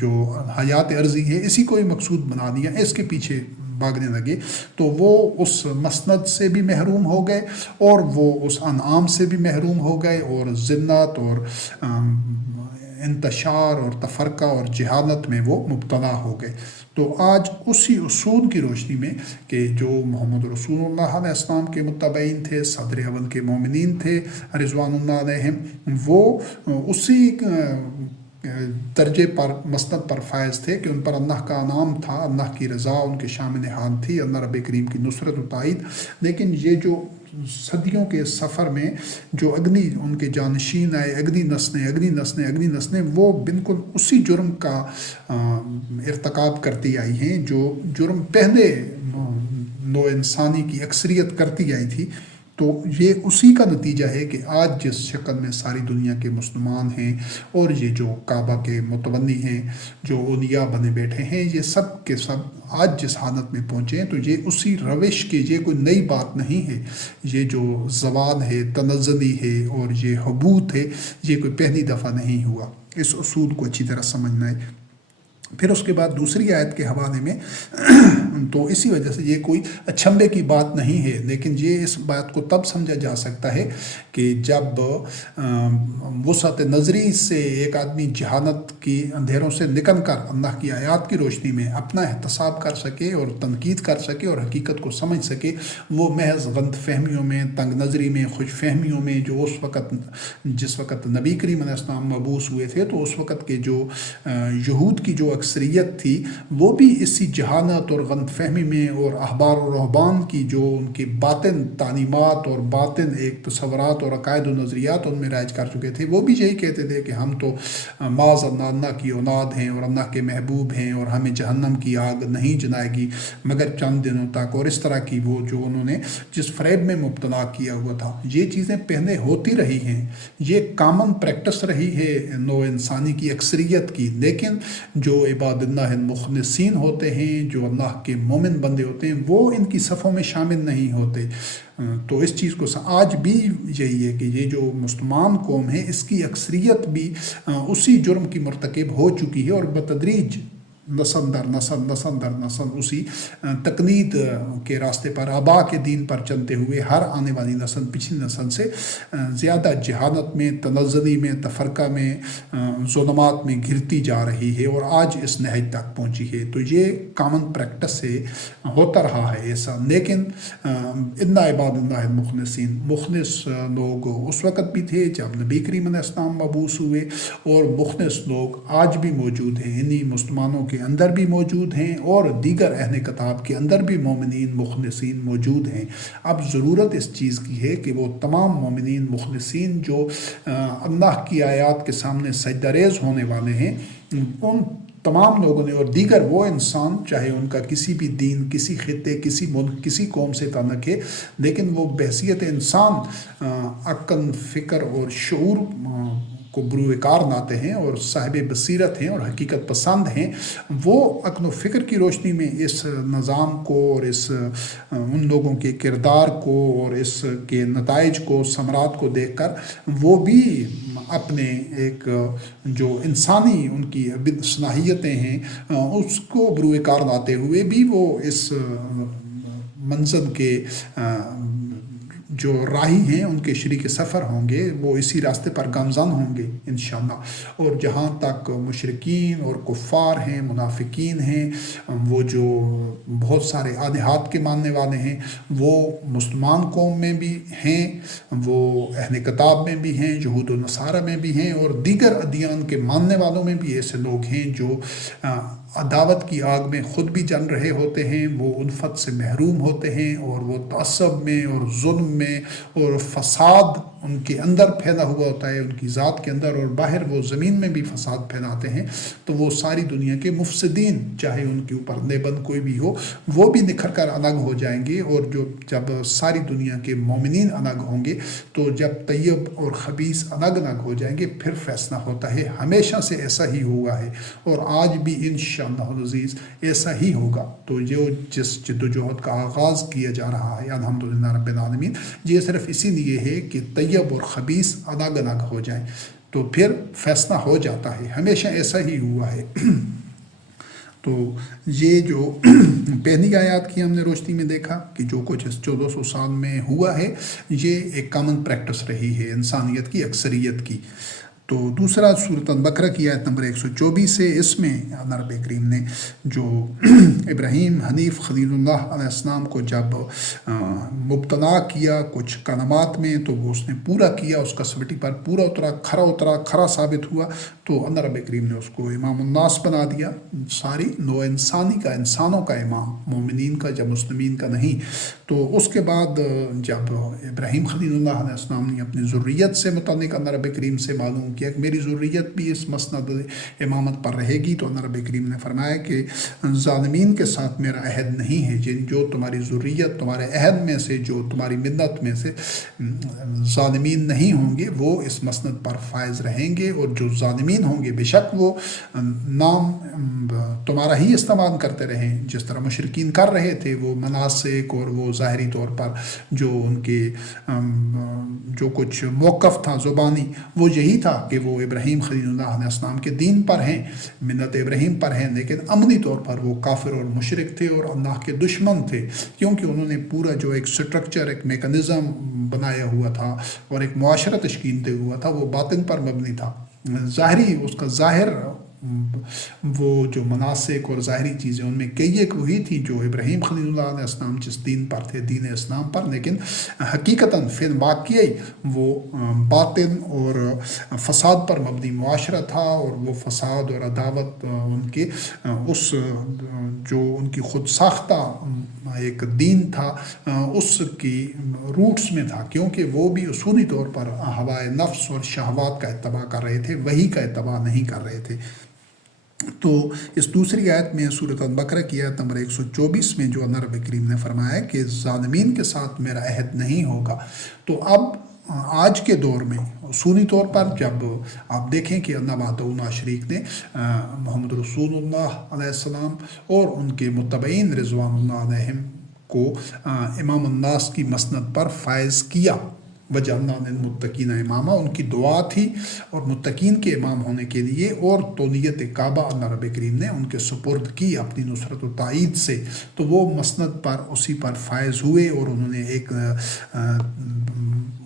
جو حیات عرضی ہے اسی کو ہی مقصود بنا دیا، اس کے پیچھے بھاگنے لگے، تو وہ اس مسند سے بھی محروم ہو گئے، اور وہ اس انعام سے بھی محروم ہو گئے، اور ذلت اور انتشار اور تفرقہ اور جہالت میں وہ مبتلا ہو گئے۔ تو آج اسی اصول کی روشنی میں کہ جو محمد رسول اللہ علیہ السلام کے متبعین تھے، صدر اول کے مومنین تھے رضوان اللہ علیہم، وہ اسی درجے پر مسند پر فائز تھے کہ ان پر اللہ کا انعام تھا، اللہ کی رضا ان کے شامل حال تھی، اللہ رب کریم کی نصرت و تائید. لیکن یہ جو صدیوں کے سفر میں جو اگنی ان کے جانشین آئے، اگنی نسلیں وہ بالکل اسی جرم کا ارتکاب کرتی آئی ہیں جو جرم پہلے نو انسانی کی اکثریت کرتی آئی تھی. تو یہ اسی کا نتیجہ ہے کہ آج جس شکل میں ساری دنیا کے مسلمان ہیں اور یہ جو کعبہ کے متبنی ہیں، جو اولیاء بنے بیٹھے ہیں، یہ سب کے سب آج جس حالت میں پہنچے ہیں تو یہ اسی روش کے، یہ کوئی نئی بات نہیں ہے. یہ جو زوال ہے، تنزلی ہے اور یہ حبوط ہے، یہ کوئی پہلی دفعہ نہیں ہوا. اس اصول کو اچھی طرح سمجھنا ہے. پھر اس کے بعد دوسری آیت کے حوالے میں تو اسی وجہ سے یہ کوئی اچھمبے کی بات نہیں ہے، لیکن یہ اس بات کو تب سمجھا جا سکتا ہے کہ جب وسعت نظری سے ایک آدمی جہالت کی اندھیروں سے نکل کر اللہ کی آیات کی روشنی میں اپنا احتساب کر سکے اور تنقید کر سکے اور حقیقت کو سمجھ سکے. وہ محض غلط فہمیوں میں، تنگ نظری میں، خوش فہمیوں میں جو جس وقت نبی کریم علیہ السلام مبعوث ہوئے تھے تو اس وقت کے جو یہود کی جو اکثریت تھی وہ بھی اسی جہالت اور غلط فہمی میں، اور احبار و رہبان کی جو ان کی باطن تعلیمات اور باطن ایک تصورات اور عقائد و نظریات ان میں رائج کر چکے تھے، وہ بھی یہی کہتے تھے کہ ہم تو معاذ اللہ کی اولاد ہیں اور اللہ کے محبوب ہیں اور ہمیں جہنم کی آگ نہیں جلائے گی مگر چند دنوں تک، اور اس طرح کی وہ جو انہوں نے جس فریب میں مبتلا کیا ہوا تھا. یہ چیزیں پہلے ہوتی رہی ہیں، یہ کامن پریکٹس رہی ہے نو انسانی کی اکثریت کی. لیکن جو عباد اللہ المخلصین ہوتے ہیں، جو اللہ کے مومن بندے ہوتے ہیں، وہ ان کی صفوں میں شامل نہیں ہوتے. تو اس چیز کو آج بھی یہی ہے کہ یہ جو مسلمان قوم ہے اس کی اکثریت بھی اسی جرم کی مرتکب ہو چکی ہے، اور بتدریج نسل در نسل اسی تقلید کے راستے پر، آبا کے دین پر چلتے ہوئے ہر آنے والی نسل پچھلی نسل سے زیادہ جہالت میں، تنزلی میں، تفرقہ میں، ظلمات میں گرتی جا رہی ہے اور آج اس نہج تک پہنچی ہے. تو یہ کامن پریکٹس سے ہوتا رہا ہے ایسا. لیکن الا عباد اللہ المخلصین، مخلص لوگ اس وقت بھی تھے جب نبی کریم علیہ السلام مبعوث ہوئے، اور مخلص لوگ آج بھی موجود ہیں، انہی مسلمانوں کے اندر بھی موجود ہیں اور دیگر اہل کتاب کے اندر بھی مومنین مخلصین موجود ہیں. اب ضرورت اس چیز کی ہے کہ وہ تمام مومنین مخلصین جو اللہ کی آیات کے سامنے سجدہ ریز ہونے والے ہیں، ان تمام لوگوں نے اور دیگر وہ انسان، چاہے ان کا کسی بھی دین، کسی خطے، کسی ملک، کسی قوم سے تعلق ہے، لیکن وہ بحیثیت انسان عقل، فکر اور شعور کو بروئے کار لاتے ہیں اور صاحب بصیرت ہیں اور حقیقت پسند ہیں، وہ عقل و فکر کی روشنی میں اس نظام کو اور ان لوگوں کے کردار کو اور اس کے نتائج کو، ثمرات کو دیکھ کر وہ بھی اپنے ایک جو انسانی ان کی صلاحیتیں ہیں اس کو بروئے کار لاتے ہوئے بھی وہ اس منزل کے جو راہی ہیں ان کے شریک سفر ہوں گے، وہ اسی راستے پر گامزن ہوں گے انشاءاللہ. اور جہاں تک مشرکین اور کفار ہیں، منافقین ہیں، وہ جو بہت سارے آلہات کے ماننے والے ہیں، وہ مسلمان قوم میں بھی ہیں، وہ اہل کتاب میں بھی ہیں، یہود و نصارہ میں بھی ہیں، اور دیگر ادیان کے ماننے والوں میں بھی ایسے لوگ ہیں جو عداوت کی آگ میں خود بھی جل رہے ہوتے ہیں، وہ الفت سے محروم ہوتے ہیں، اور وہ تعصب میں اور ظلم میں اور فساد ان کے اندر پھیلا ہوا ہوتا ہے، ان کی ذات کے اندر اور باہر وہ زمین میں بھی فساد پھیلاتے ہیں. تو وہ ساری دنیا کے مفسدین، چاہے ان کے اوپر نیبند کوئی بھی ہو، وہ بھی نکھر کر الگ ہو جائیں گے. اور جب ساری دنیا کے مومنین الگ ہوں گے، تو جب طیب اور خبیث الگ الگ ہو جائیں گے، پھر فیصلہ ہوتا ہے. ہمیشہ سے ایسا ہی ہوا ہے اور آج بھی انشاءاللہ العزیز ایسا ہی ہوگا. تو جس جد و جہد کا آغاز کیا جا رہا ہے الحمدللہ رب العالمین، یہ صرف اسی لیے ہے کہ طیب اور خبیث الگ الگ ہو جائیں، تو پھر فیصلہ ہو جاتا ہے. ہمیشہ ایسا ہی ہوا ہے. تو یہ جو پہلی آیات کی ہم نے روشنی میں دیکھا کہ جو کچھ اس 1400 سال میں ہوا ہے، یہ ایک کامن پریکٹس رہی ہے انسانیت کی اکثریت کی. تو دوسرا سورۃ البقرہ کی آیت نمبر 124 ہے، اس میں اللہ رب کریم نے جو ابراہیم حنیف خلیل اللہ علیہ السلام کو جب مبتلا کیا کچھ کلمات میں تو وہ اس نے پورا کیا، اس کسوٹی پر پورا اترا، کھرا ثابت ہوا، تو اللہ رب کریم نے اس کو امام الناس بنا دیا، ساری نو انسانی کا، انسانوں کا امام، مومنین کا جب مسلمین کا نہیں۔ تو اس کے بعد جب ابراہیم خلیل اللہ علیہ السلام نے اپنی ذریت سے متعلق اللہ رب کریم سے معلوم کیا کہ میری ذریت بھی اس مسند امامت پر رہے گی، تو اللہ رب کریم نے فرمایا کہ ظالمین کے ساتھ میرا عہد نہیں ہے، جو تمہاری ذریت، تمہارے عہد میں سے، جو تمہاری ملت میں سے ظالمین نہیں ہوں گے وہ اس مسند پر فائز رہیں گے، اور جو ظالمین ہوں گے بے شک وہ نام تمہارا ہی استعمال کرتے رہیں، جس طرح مشرکین کر رہے تھے، وہ مناسک اور وہ ظاہری طور پر جو ان کے جو کچھ موقف تھا زبانی، وہ یہی تھا کہ وہ ابراہیم خلیل اللہ علیہ السلام کے دین پر ہیں، ملت ابراہیم پر ہیں، لیکن عملی طور پر وہ کافر اور مشرک تھے اور اللہ کے دشمن تھے، کیونکہ انہوں نے پورا جو ایک سٹرکچر، ایک میکانزم بنایا ہوا تھا اور ایک معاشرہ تشکیل دیا ہوا تھا، وہ باطن پر مبنی تھا۔ ظاہری اس کا ظاہر وہ جو مناسک اور ظاہری چیزیں ان میں کئی ایک وہی تھی جو ابراہیم خلیل اللہ علیہ السلام جس دین پر تھے، دین اسلام پر، لیکن حقیقتاً فی الواقعی وہ باطن اور فساد پر مبنی معاشرہ تھا، اور وہ فساد اور عداوت ان کے اس جو ان کی خود ساختہ ایک دین تھا اس کی روٹس میں تھا، کیونکہ وہ بھی اصولی طور پر ہوائے نفس اور شہوات کا اتباع کر رہے تھے، وحی کا اتباع نہیں کر رہے تھے۔ تو اس دوسری آیت میں سورۃ البقرہ کی آیت نمبر 124 میں جو اللہ رب کریم نے فرمایا کہ ظالمین کے ساتھ میرا عہد نہیں ہوگا، تو اب آج کے دور میں اصولی طور پر جب آپ دیکھیں کہ اللہ وحدہ لا شریک نے محمد رسول اللہ علیہ السلام اور ان کے متبعین رضوان اللہ علیہم کو امام الناس کی مسند پر فائز کیا، وجعلنا للمتقین اماما، ان کی دعا تھی اور متقین کے امام ہونے کے لیے، اور تولیت کعبہ اللہ رب کریم نے ان کے سپرد کی اپنی نصرت و تائید سے، تو وہ مسند پر اسی پر فائز ہوئے، اور انہوں نے ایک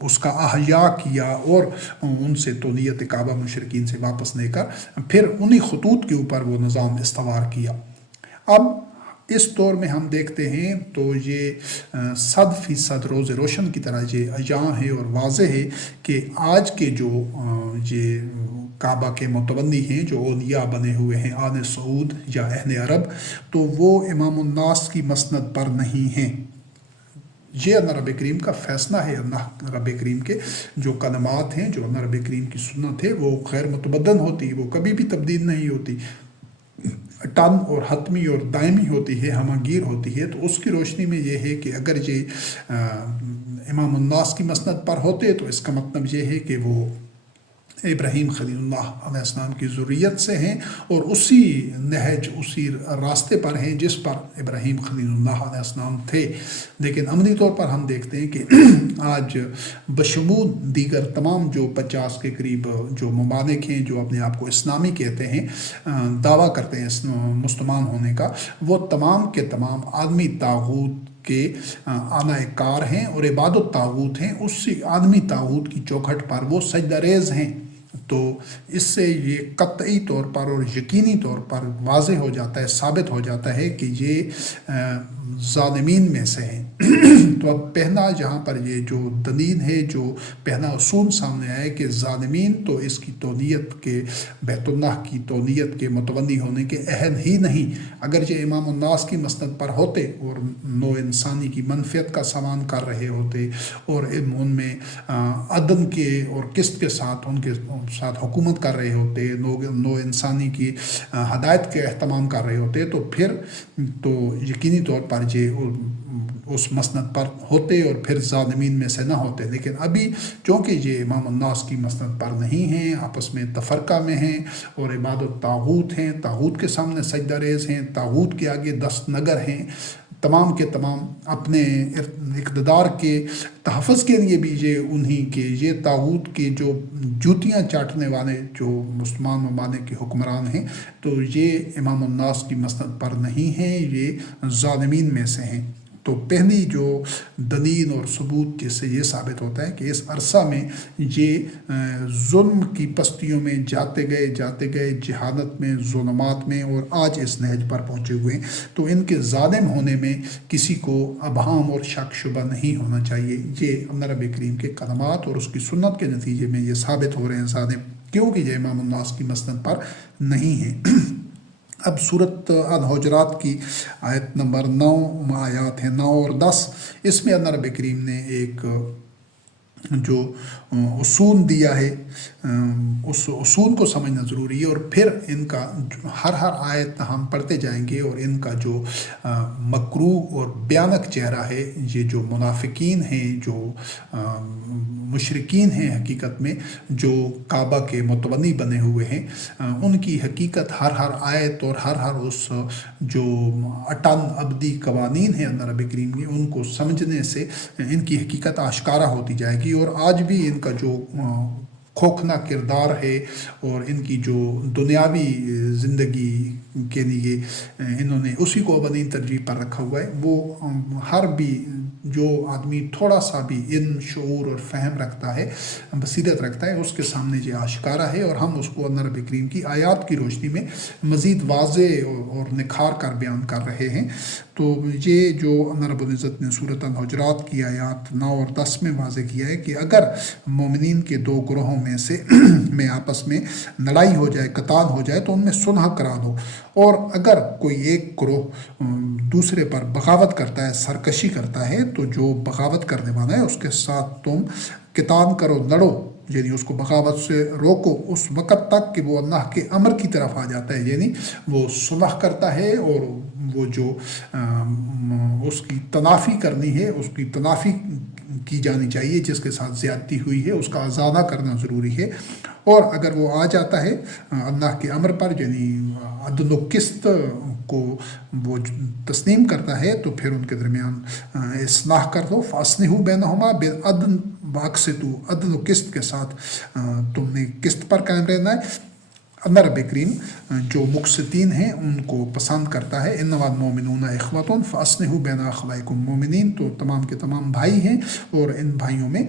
اس کا احیاء کیا اور ان سے تولیت کعبہ مشرکین سے واپس لے کر پھر انہی خطوط کے اوپر وہ نظام استوار کیا۔ اب اس دور میں ہم دیکھتے ہیں تو یہ 100% روز روشن کی طرح یہ عیاں ہے اور واضح ہے کہ آج کے جو یہ کعبہ کے متبنی ہیں، جو اولیاء بنے ہوئے ہیں آل سعود یا اہل عرب، تو وہ امام الناس کی مسند پر نہیں ہیں۔ یہ اللہ رب کریم کا فیصلہ ہے، اللہ رب کریم کے جو کلمات ہیں، جو اللہ رب کریم کی سنت ہے، وہ غیر متبدل ہوتی، وہ کبھی بھی تبدیل نہیں ہوتی، ٹن اور حتمی اور دائمی ہوتی ہے، ہمہ گیر ہوتی ہے۔ تو اس کی روشنی میں یہ ہے کہ اگر یہ امام الناس کی مسند پر ہوتے تو اس کا مطلب یہ ہے کہ وہ ابراہیم خلیل اللہ علیہ السلام کی ذریت سے ہیں اور اسی نہج، اسی راستے پر ہیں جس پر ابراہیم خلیل اللہ علیہ السلام تھے۔ لیکن عملی طور پر ہم دیکھتے ہیں کہ آج بشمول دیگر تمام جو 50 کے قریب جو ممالک ہیں جو اپنے آپ کو اسلامی کہتے ہیں، دعویٰ کرتے ہیں مسلمان ہونے کا، وہ تمام کے تمام عالمی طاغوت کے آنائے کار ہیں اور عبادت طاغوت ہیں، اسی عالمی طاغوت کی چوکھٹ پر وہ سجدہ ریز ہیں۔ تو اس سے یہ قطعی طور پر اور یقینی طور پر واضح ہو جاتا ہے، ثابت ہو جاتا ہے کہ یہ ظالمین میں سے ہیں۔ تو اب پہلا جہاں پر یہ جو دلیل ہے، جو پہلا اصول سامنے آیا کہ ظالمین تو اس کی تولیت کے، بیت اللہ کی تولیت کے متولی ہونے کے اہل ہی نہیں۔ اگر یہ امام الناس کی مسند پر ہوتے اور نو انسانی کی منفعت کا سامان کر رہے ہوتے اور ان میں عدل کے اور قسط کے ساتھ ان کے ساتھ حکومت کر رہے ہوتے، نو انسانی کی ہدایت کے اہتمام کر رہے ہوتے، تو پھر تو یقینی طور پر یہ اس مسند پر ہوتے اور پھر ظالمین میں سے نہ ہوتے۔ لیکن ابھی چونکہ یہ امام الناس کی مسند پر نہیں ہیں، آپس میں تفرقہ میں ہیں اور عبادت طاغوت ہیں، طاغوت کے سامنے سجدہ ریز ہیں، طاغوت کے آگے دست نگر ہیں، تمام کے تمام اپنے اقتدار کے تحفظ کے لیے بھی یہ طاغوت کے جو جوتیاں چاٹنے والے جو مسلمان ممالک کے حکمران ہیں، تو یہ امام الناس کی مسند پر نہیں ہیں، یہ ظالمین میں سے ہیں۔ تو پہلی جو دلیل اور ثبوت جس سے یہ ثابت ہوتا ہے کہ اس عرصہ میں یہ ظلم کی پستیوں میں جاتے گئے جہالت میں، ظلمات میں، اور آج اس نہج پر پہنچے ہوئے ہیں، تو ان کے ظالم ہونے میں کسی کو ابہام اور شک شبہ نہیں ہونا چاہیے۔ یہ اللہ رب کریم کے کلمات اور اس کی سنت کے نتیجے میں یہ ثابت ہو رہے ہیں ظالم، کیونکہ یہ امام الناس کی مسند پر نہیں ہے۔ اب سورۃ الحجرات کی آیت نمبر 9 آیات ہیں 9 اور 10، اس میں اللہ رب کریم نے ایک جو اصول دیا ہے، اس اصول کو سمجھنا ضروری ہے، اور پھر ان کا ہر آیت ہم پڑھتے جائیں گے، اور ان کا جو مکروہ اور بھیانک چہرہ ہے، یہ جو منافقین ہیں، جو مشرکین ہیں حقیقت میں، جو کعبہ کے متبنی بنے ہوئے ہیں، ان کی حقیقت ہر آیت اور ہر اس جو اٹل ابدی قوانین ہیں اللہ رب کریم کی، ان کو سمجھنے سے ان کی حقیقت آشکارا ہوتی جائے گی۔ اور آج بھی ان کا جو کھوکھنا کردار ہے اور ان کی جو دنیاوی زندگی کے لیے انہوں نے اسی کو اولین ترجیح پر رکھا ہوا ہے، وہ ہر بھی جو آدمی تھوڑا سا بھی علم، شعور اور فہم رکھتا ہے، بصیرت رکھتا ہے، اس کے سامنے یہ آشکارا ہے، اور ہم اس کو اللہ رب کریم کی آیات کی روشنی میں مزید واضح اور نکھار کر بیان کر رہے ہیں۔ تو یہ جو اللہ رب العزت نے سورۃ الحجرات کی آیات 9 اور 10 میں واضح کیا ہے کہ اگر مومنین کے دو گروہوں میں آپس میں لڑائی ہو جائے، قتال ہو جائے، تو ان میں صلح کرا دو، اور اگر کوئی ایک گروہ دوسرے پر بغاوت کرتا ہے، سرکشی کرتا ہے، تو جو بغاوت کرنے والا ہے اس کے ساتھ تم قتال کرو، لڑو، یعنی اس کو بغاوت سے روکو اس وقت تک کہ وہ اللہ کے امر کی طرف آ جاتا ہے، یعنی وہ صلح کرتا ہے، اور وہ جو اس کی تلافی کرنی ہے، اس کی تلافی کی جانی چاہیے، جس کے ساتھ زیادتی ہوئی ہے اس کا ازالہ کرنا ضروری ہے۔ اور اگر وہ آ جاتا ہے اللہ کے امر پر، یعنی عدل و قسط کو وہ تسلیم کرتا ہے، تو پھر ان کے درمیان اصلاح کر دو، فاصلحوا بینہما بالعدل واقسطوا، عدل و قسط کے ساتھ تم نے قسط پر قائم رہنا ہے۔ اللہ رب کریم جو مقسطین ہیں ان کو پسند کرتا ہے۔ انما المؤمنون اخوۃ فاصلحوا بین اخویکم، مومنین تو تمام کے تمام بھائی ہیں، اور ان بھائیوں میں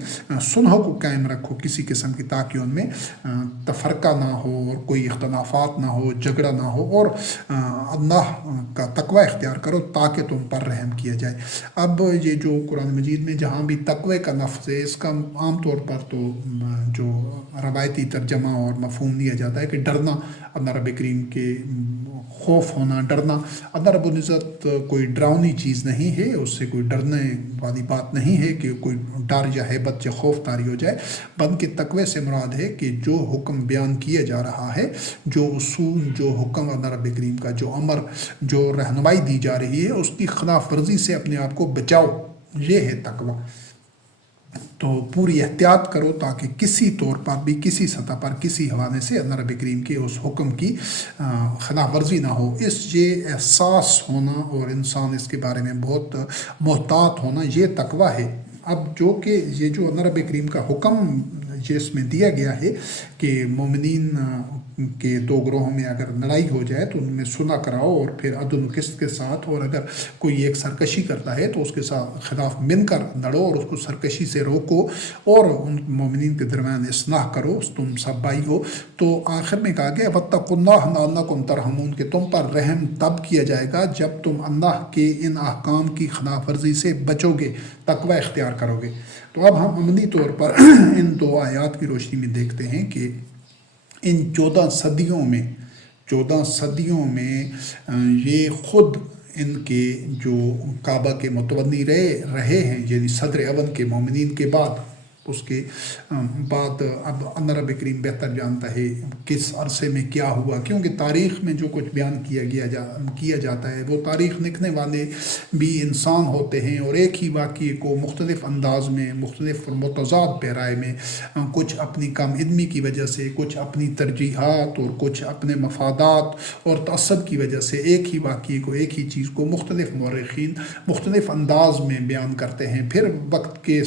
صلح کو قائم رکھو کسی قسم کی، تاکہ ان میں تفرقہ نہ ہو اور کوئی اختلافات نہ ہو، جھگڑا نہ ہو، اور اللہ کا تقوی اختیار کرو تاکہ تم پر رحم کیا جائے۔ اب یہ جو قرآن مجید میں جہاں بھی تقوی کا لفظ ہے، اس کا عام طور پر تو جو روایتی ترجمہ اور مفہوم لیا جاتا ہے کہ ڈرنا، اللہ رب کریم کے خوف ہونا، ڈرنا۔ اللہ رب العزت کوئی ڈراؤنی چیز نہیں ہے، اس سے کوئی ڈرنے والی بات نہیں ہے کہ کوئی ڈر یا ہیبت یا خوف طاری ہو جائے، بلکہ تقوی سے مراد ہے کہ جو حکم بیان کیا جا رہا ہے، جو اصول، جو حکم اللہ رب کریم کا، جو امر، جو رہنمائی دی جا رہی ہے، اس کی خلاف ورزی سے اپنے آپ کو بچاؤ، یہ ہے تقوی۔ تو پوری احتیاط کرو تاکہ کسی طور پر بھی، کسی سطح پر، کسی حوالے سے اللہ رب کریم کے اس حکم کی خلاف ورزی نہ ہو۔ یہ احساس ہونا اور انسان اس کے بارے میں بہت محتاط ہونا، یہ تقوی ہے۔ اب جو کہ یہ جو اللہ رب کریم کا حکم جس میں دیا گیا ہے کہ مومنین کے دو گروہوں میں اگر لڑائی ہو جائے تو ان میں صلح کراؤ، اور پھر عدل و قسط کے ساتھ، اور اگر کوئی ایک سرکشی کرتا ہے تو اس کے ساتھ خلاف مل کر لڑو اور اس کو سرکشی سے روکو، اور ان مومنین کے درمیان اصلاح کرو، تم سب بھائی ہو۔ تو آخر میں کہا گیا واتقوا اللہ لعلکم ترحمون، کہ تم پر رحم تب کیا جائے گا جب تم اللہ کے ان احکام کی خلاف ورزی سے بچو گے، تقوی اختیار کرو گے۔ تو اب ہم عملی طور پر ان دو آیات کی روشنی میں دیکھتے ہیں کہ ان 14 صدیوں میں یہ خود ان کے جو کعبہ کے متبنی رہے ہیں، یعنی صدر اول کے مومنین کے بعد، اس کے بعد اب اللہ رب کریم بہتر جانتا ہے کس عرصے میں کیا ہوا، کیونکہ تاریخ میں جو کچھ بیان کیا جاتا ہے وہ تاریخ لکھنے والے بھی انسان ہوتے ہیں، اور ایک ہی واقعے کو مختلف انداز میں، مختلف متضاد پیرائے میں، کچھ اپنی کم علمی کی وجہ سے، کچھ اپنی ترجیحات اور کچھ اپنے مفادات اور تعصب کی وجہ سے ایک ہی واقعے کو، ایک ہی چیز کو مختلف مورخین مختلف انداز میں بیان کرتے ہیں، پھر وقت کے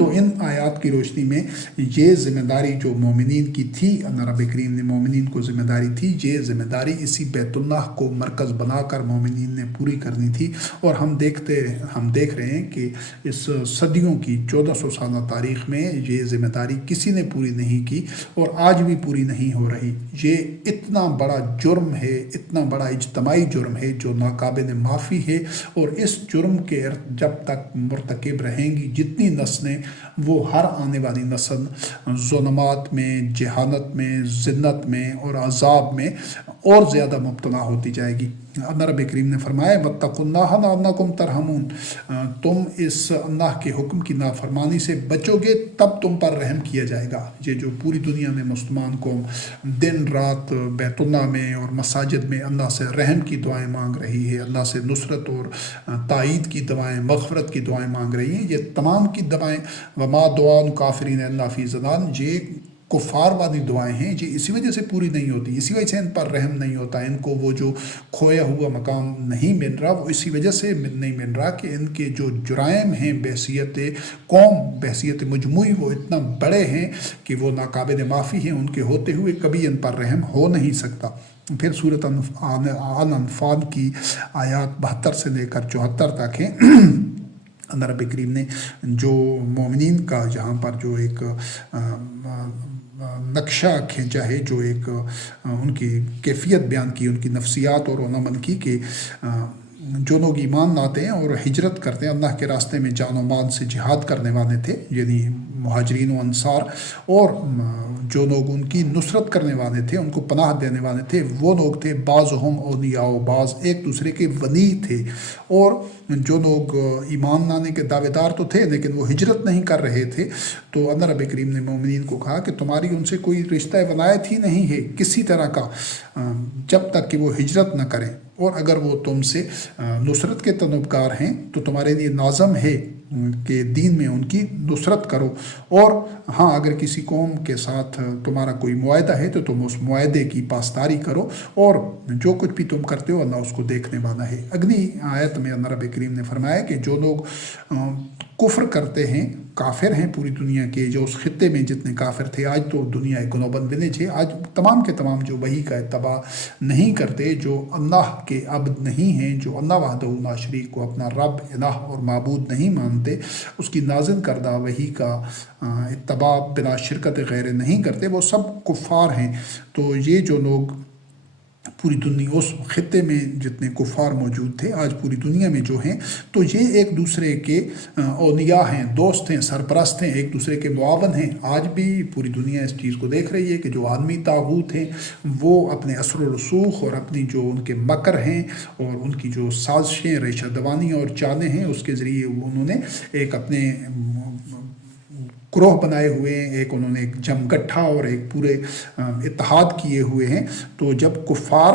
تو ان آیات کی روشنی میں یہ ذمہ داری جو مومنین کی تھی، اللہ رب کریم نے مومنین کو ذمہ داری تھی، یہ ذمہ داری اسی بیت اللہ کو مرکز بنا کر مومنین نے پوری کرنی تھی۔ اور ہم دیکھ رہے ہیں کہ اس صدیوں کی 1400 سالہ تاریخ میں یہ ذمہ داری کسی نے پوری نہیں کی اور آج بھی پوری نہیں ہو رہی۔ یہ اتنا بڑا جرم ہے، اتنا بڑا اجتماعی جرم ہے جو ناقابل معافی ہے، اور اس جرم کے جب تک مرتکب رہیں گی جتنی نسلیں، وہ ہر آنے والی نسل ظلمات میں، جہالت میں، ذلت میں اور عذاب میں اور زیادہ مبتلا ہوتی جائے گی۔ اللہ رب کریم نے فرمایا وَاتَّقُوا اللَّهَ لَعَلَّكُمْ تُرْحَمُونَ، تم اس اللہ کے حکم کی نافرمانی سے بچو گے تب تم پر رحم کیا جائے گا۔ یہ جو پوری دنیا میں مسلمان کو دن رات بیت اللہ میں اور مساجد میں اللہ سے رحم کی دعائیں مانگ رہی ہے، اللہ سے نصرت اور تائید کی دعائیں، مغفرت کی دعائیں مانگ رہی ہیں، یہ تمام کی دعائیں وما دعاء الکافرین الا فی ضلال، یہ کفار والی دعائیں ہیں، یہ اسی وجہ سے پوری نہیں ہوتی، اسی وجہ سے ان پر رحم نہیں ہوتا، ان کو وہ جو کھویا ہوا مقام نہیں مل رہا، وہ اسی وجہ سے نہیں مل رہا کہ ان کے جو جرائم ہیں بحیثیت قوم، بحیثیت مجموعی، وہ اتنا بڑے ہیں کہ وہ ناقابل معافی ہیں، ان کے ہوتے ہوئے کبھی ان پر رحم ہو نہیں سکتا۔ پھر سورۃ آل انفال کی آیات 72 سے لے کر 74 تک ہیں۔ اللہ رب کریم نے جو مومنین کا جہاں پر جو ایک نقشہ کھینچا ہے، جو ایک ان کی کیفیت بیان کی، ان کی نفسیات اور عمل کی، کہ جو لوگ ایمان لاتے ہیں اور ہجرت کرتے ہیں، اللہ کے راستے میں جان و مال سے جہاد کرنے والے تھے، یعنی مہاجرین و انصار، اور جو لوگ ان کی نصرت کرنے والے تھے، ان کو پناہ دینے والے تھے، وہ لوگ تھے بعضهم اولیاء، بعض ایک دوسرے کے ولی تھے۔ اور جو لوگ ایمان لانے کے دعوے دار تو تھے لیکن وہ ہجرت نہیں کر رہے تھے، تو اللہ رب کریم نے مومنین کو کہا کہ تمہاری ان سے کوئی رشتہ ولایت ہی نہیں ہے کسی طرح کا، جب تک کہ وہ ہجرت نہ کریں، اور اگر وہ تم سے نصرت کے طلبگار ہیں تو تمہارے لیے لازم ہے کہ دین میں ان کی نصرت کرو، اور ہاں اگر کسی قوم کے ساتھ تمہارا کوئی معاہدہ ہے تو تم اس معاہدے کی پاسداری کرو، اور جو کچھ بھی تم کرتے ہو اللہ اس کو دیکھنے والا ہے۔ اگلی آیت میں اللہ رب کریم نے فرمایا کہ جو لوگ کفر کرتے ہیں، کافر ہیں پوری دنیا کے، جو اس خطے میں جتنے کافر تھے، آج تو دنیا ایک گلوبل ولیج ہے، آج تمام کے تمام جو وحی کا اتباع نہیں کرتے، جو اللہ کے عبد نہیں ہیں، جو اللہ وحدہ لا شریک کو اپنا رب، الہ اور معبود نہیں مانتے، اس کی نازل کردہ وحی کا اتباع بلا شرکت غیر نہیں کرتے، وہ سب کفار ہیں۔ تو یہ جو لوگ پوری دنیا، اس خطے میں جتنے کفار موجود تھے، آج پوری دنیا میں جو ہیں، تو یہ ایک دوسرے کے اولیاء ہیں، دوست ہیں، سرپرست ہیں، ایک دوسرے کے معاون ہیں۔ آج بھی پوری دنیا اس چیز کو دیکھ رہی ہے کہ جو عالمی طاغوت ہیں وہ اپنے اثر و رسوخ اور اپنی جو ان کے مکر ہیں اور ان کی جو سازشیں، ریشہ دوانی اور چالیں ہیں، اس کے ذریعے انہوں نے ایک اپنے گروہ بنائے ہوئے ہیں، ایک انہوں نے ایک جمگٹھا اور ایک پورے اتحاد کیے ہوئے ہیں۔ تو جب کفار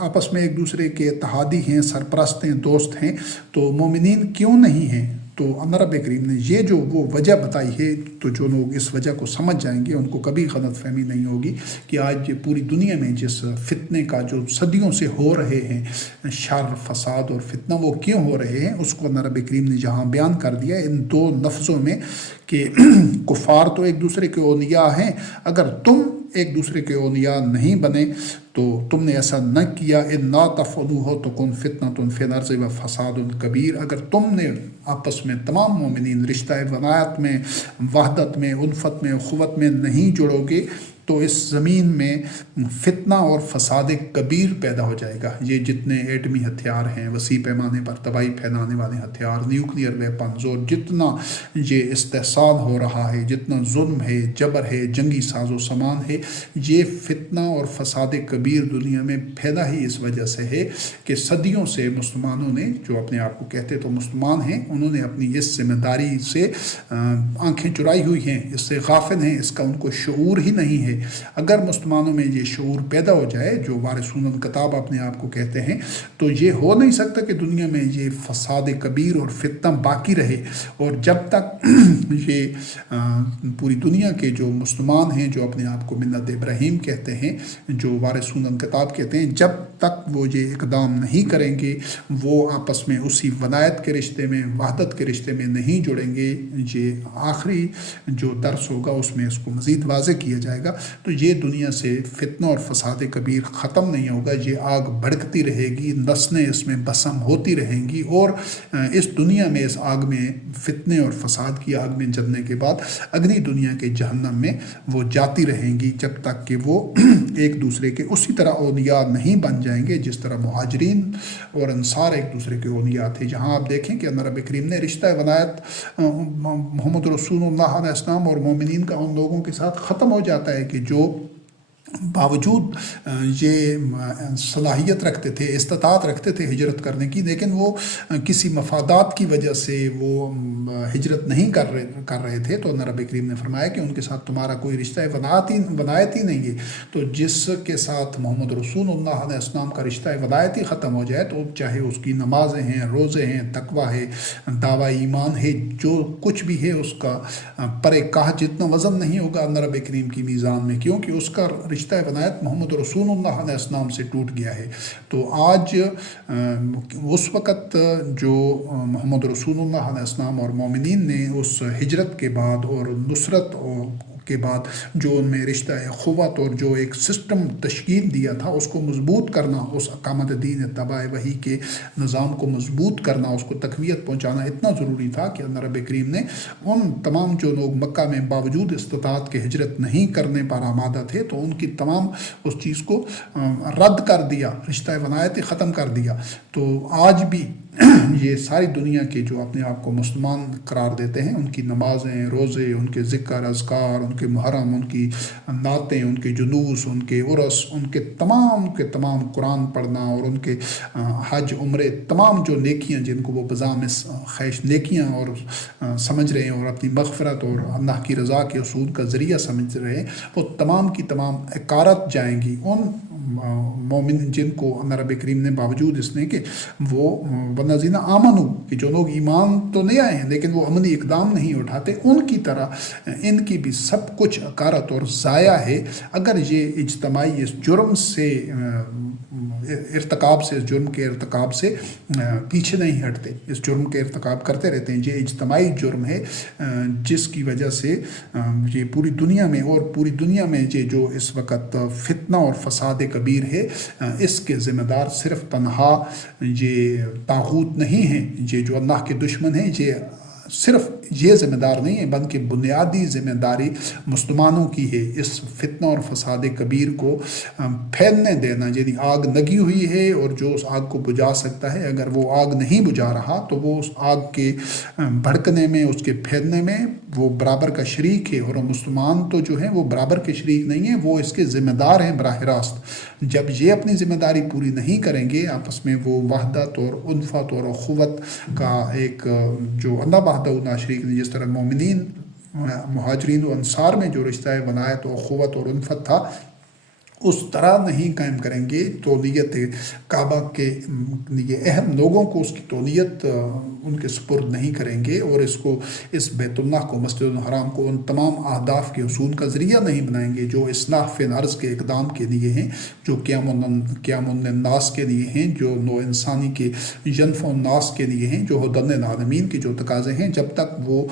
آپس میں ایک دوسرے کے اتحادی ہیں، سرپرست ہیں، دوست ہیں، تو مومنین کیوں نہیں ہیں؟ تو اللہ رب کریم نے یہ جو وہ وجہ بتائی ہے، تو جو لوگ اس وجہ کو سمجھ جائیں گے ان کو کبھی غلط فہمی نہیں ہوگی کہ آج پوری دنیا میں جس فتنے کا جو صدیوں سے ہو رہے ہیں، شر، فساد اور فتنہ، وہ کیوں ہو رہے ہیں، اس کو اللہ رب کریم نے جہاں بیان کر دیا ان دو لفظوں میں کہ کفار تو ایک دوسرے کے اولیاء ہیں، اگر تم ایک دوسرے کے اولیاء نہیں بنے تو تم نے ایسا نہ کیا، اِنَّا تَفْعَلُوهُ تَكُنْ فِتْنَةٌ فِي الْأَرْضِ وَفَسَادٌ كَبِيرٌ، اگر تم نے آپس میں تمام مومنین رشتہ ولایت میں، وحدت میں، الفت میں، اخوت میں نہیں جڑو گے تو اس زمین میں فتنہ اور فساد کبیر پیدا ہو جائے گا۔ یہ جتنے ایٹمی ہتھیار ہیں، وسیع پیمانے پر تباہی پھیلانے والے ہتھیار، نیوکلیئر ویپنز، اور جتنا یہ استحصال ہو رہا ہے، جتنا ظلم ہے، جبر ہے، جنگی ساز و سامان ہے، یہ فتنہ اور فساد کبیر دنیا میں پھیلا ہی اس وجہ سے ہے کہ صدیوں سے مسلمانوں نے، جو اپنے آپ کو کہتے تو مسلمان ہیں، انہوں نے اپنی اس ذمہ داری سے آنکھیں چرائی ہوئی ہیں، اس سے غافل ہیں، اس کا ان کو شعور ہی نہیں ہے ہے۔ اگر مسلمانوں میں یہ شعور پیدا ہو جائے جو وارثون الکتاب اپنے آپ کو کہتے ہیں، تو یہ ہو نہیں سکتا کہ دنیا میں یہ فساد کبیر اور فتنہ باقی رہے۔ اور جب تک یہ پوری دنیا کے جو مسلمان ہیں جو اپنے آپ کو ملت ابراہیم کہتے ہیں، جو وارثون الکتاب کہتے ہیں، جب تک وہ یہ اقدام نہیں کریں گے، وہ آپس میں اسی ولایت کے رشتے میں، وحدت کے رشتے میں نہیں جڑیں گے، یہ آخری جو درس ہوگا اس میں اس کو مزید واضح کیا جائے گا، تو یہ دنیا سے فتنہ اور فساد کبیر ختم نہیں ہوگا، یہ آگ بھڑکتی رہے گی، نسلیں اس میں بسم ہوتی رہیں گی، اور اس دنیا میں اس آگ میں فتنے اور فساد کی آگ میں جلنے کے بعد اگلی دنیا کے جہنم میں وہ جاتی رہیں گی، جب تک کہ وہ ایک دوسرے کے اسی طرح اولیاء نہیں بن جائیں گے جس طرح مہاجرین اور انصار ایک دوسرے کے اولیاء تھے۔ جہاں آپ دیکھیں کہ اللہ رب کریم نے رشتہ ولایت محمد رسول اللہ علیہ السلام اور مومنین کا ان لوگوں کے ساتھ ختم ہو جاتا ہے کہ جو باوجود یہ صلاحیت رکھتے تھے، استطاعت رکھتے تھے ہجرت کرنے کی، لیکن وہ کسی مفادات کی وجہ سے وہ ہجرت نہیں کر رہے تھے، تو اللہ رب کریم نے فرمایا کہ ان کے ساتھ تمہارا کوئی رشتہ ولایت ہی نہیں ہے۔ تو جس کے ساتھ محمد رسول اللہ علیہ السلام کا رشتہ ولایت ہی ختم ہو جائے، تو چاہے اس کی نمازیں ہیں، روزے ہیں، تقوی ہے، دعوی ایمان ہے، جو کچھ بھی ہے اس کا پر کاہ جتنا وزن نہیں ہوگا اللہ رب کریم کی میزان میں، کیونکہ اس کا رشتہ ولایت محمد رسول اللہ علیہ السلام سے ٹوٹ گیا ہے۔ تو آج اس وقت جو محمد رسول اللہ علیہ السلام اور مومنین نے اس ہجرت کے بعد اور نصرت کے بعد جو ان میں رشتہ اخوت اور جو ایک سسٹم تشکیل دیا تھا، اس کو مضبوط کرنا، اس اقامت دین اتباع وحی کے نظام کو مضبوط کرنا، اس کو تقویت پہنچانا اتنا ضروری تھا کہ اللہ رب کریم نے ان تمام جو لوگ مکہ میں باوجود استطاعت کے ہجرت نہیں کرنے پر آمادہ تھے، تو ان کی تمام اس چیز کو رد کر دیا، رشتہ ولایت ختم کر دیا۔ تو آج بھی یہ ساری دنیا کے جو اپنے آپ کو مسلمان قرار دیتے ہیں، ان کی نمازیں، روزے، ان کے ذکر اذکار، ان کے محرم، ان کی نعتیں، ان کے جلوس، ان کے عرس، ان کے تمام قرآن پڑھنا اور ان کے حج عمرے، تمام جو نیکیاں جن کو وہ بذام خیش نیکیاں اور سمجھ رہے ہیں اور اپنی مغفرت اور اللہ کی رضا کے حصول کا ذریعہ سمجھ رہے ہیں، وہ تمام کی تمام اکارت جائیں گی ان مومن جن کو اللہ رب کریم نے باوجود اس نے کہ وہ والذین آمنوا، کہ جو لوگ ایمان تو نہیں آئے ہیں لیکن وہ عملی اقدام نہیں اٹھاتے، ان کی طرح ان کی بھی سب کچھ اکارت اور ضائع ہے، اگر یہ اجتماعی اس جرم سے ارتکاب سے، اس جرم کے ارتکاب سے پیچھے نہیں ہٹتے، اس جرم کے ارتکاب کرتے رہتے ہیں۔ یہ اجتماعی جرم ہے جس کی وجہ سے یہ پوری دنیا میں یہ جو اس وقت فتنہ اور فساد کبیر ہے، اس کے ذمہ دار صرف تنہا یہ طاغوت نہیں ہیں، یہ جو اللہ کے دشمن ہیں، یہ صرف یہ ذمہ دار نہیں ہے بلکہ بنیادی ذمہ داری مسلمانوں کی ہے اس فتنہ اور فساد کبیر کو پھیلنے دینا۔ یعنی آگ لگی ہوئی ہے اور جو اس آگ کو بجھا سکتا ہے، اگر وہ آگ نہیں بجھا رہا تو وہ اس آگ کے بھڑکنے میں، اس کے پھیلنے میں وہ برابر کا شریک ہے، اور مسلمان تو جو ہیں وہ برابر کے شریک نہیں ہیں، وہ اس کے ذمہ دار ہیں براہ راست۔ جب یہ اپنی ذمہ داری پوری نہیں کریں گے، آپس میں وہ وحدت اور الفت اور اخوت کا ایک جو اللہ وحدہ لا شریک نے جس طرح مومنین، مہاجرین و انصار میں جو رشتہ ولایت و اخوت اور الفت تھا، اس طرح نہیں قائم کریں گے، تولیت کعبہ کے لیے اہم لوگوں کو اس کی تولیت ان کے سپرد نہیں کریں گے، اور اس بیت اللہ کو، مسجد الحرام کو ان تمام اہداف کے حصول کا ذریعہ نہیں بنائیں گے جو اصلاح فی الارض کے اقدام کے لیے ہیں، جو قیام الناس کے لیے ہیں، جو نوع انسانی کے ینفع الناس کے لیے ہیں، جو ہدی للعالمین کے جو تقاضے ہیں۔ جب تک وہ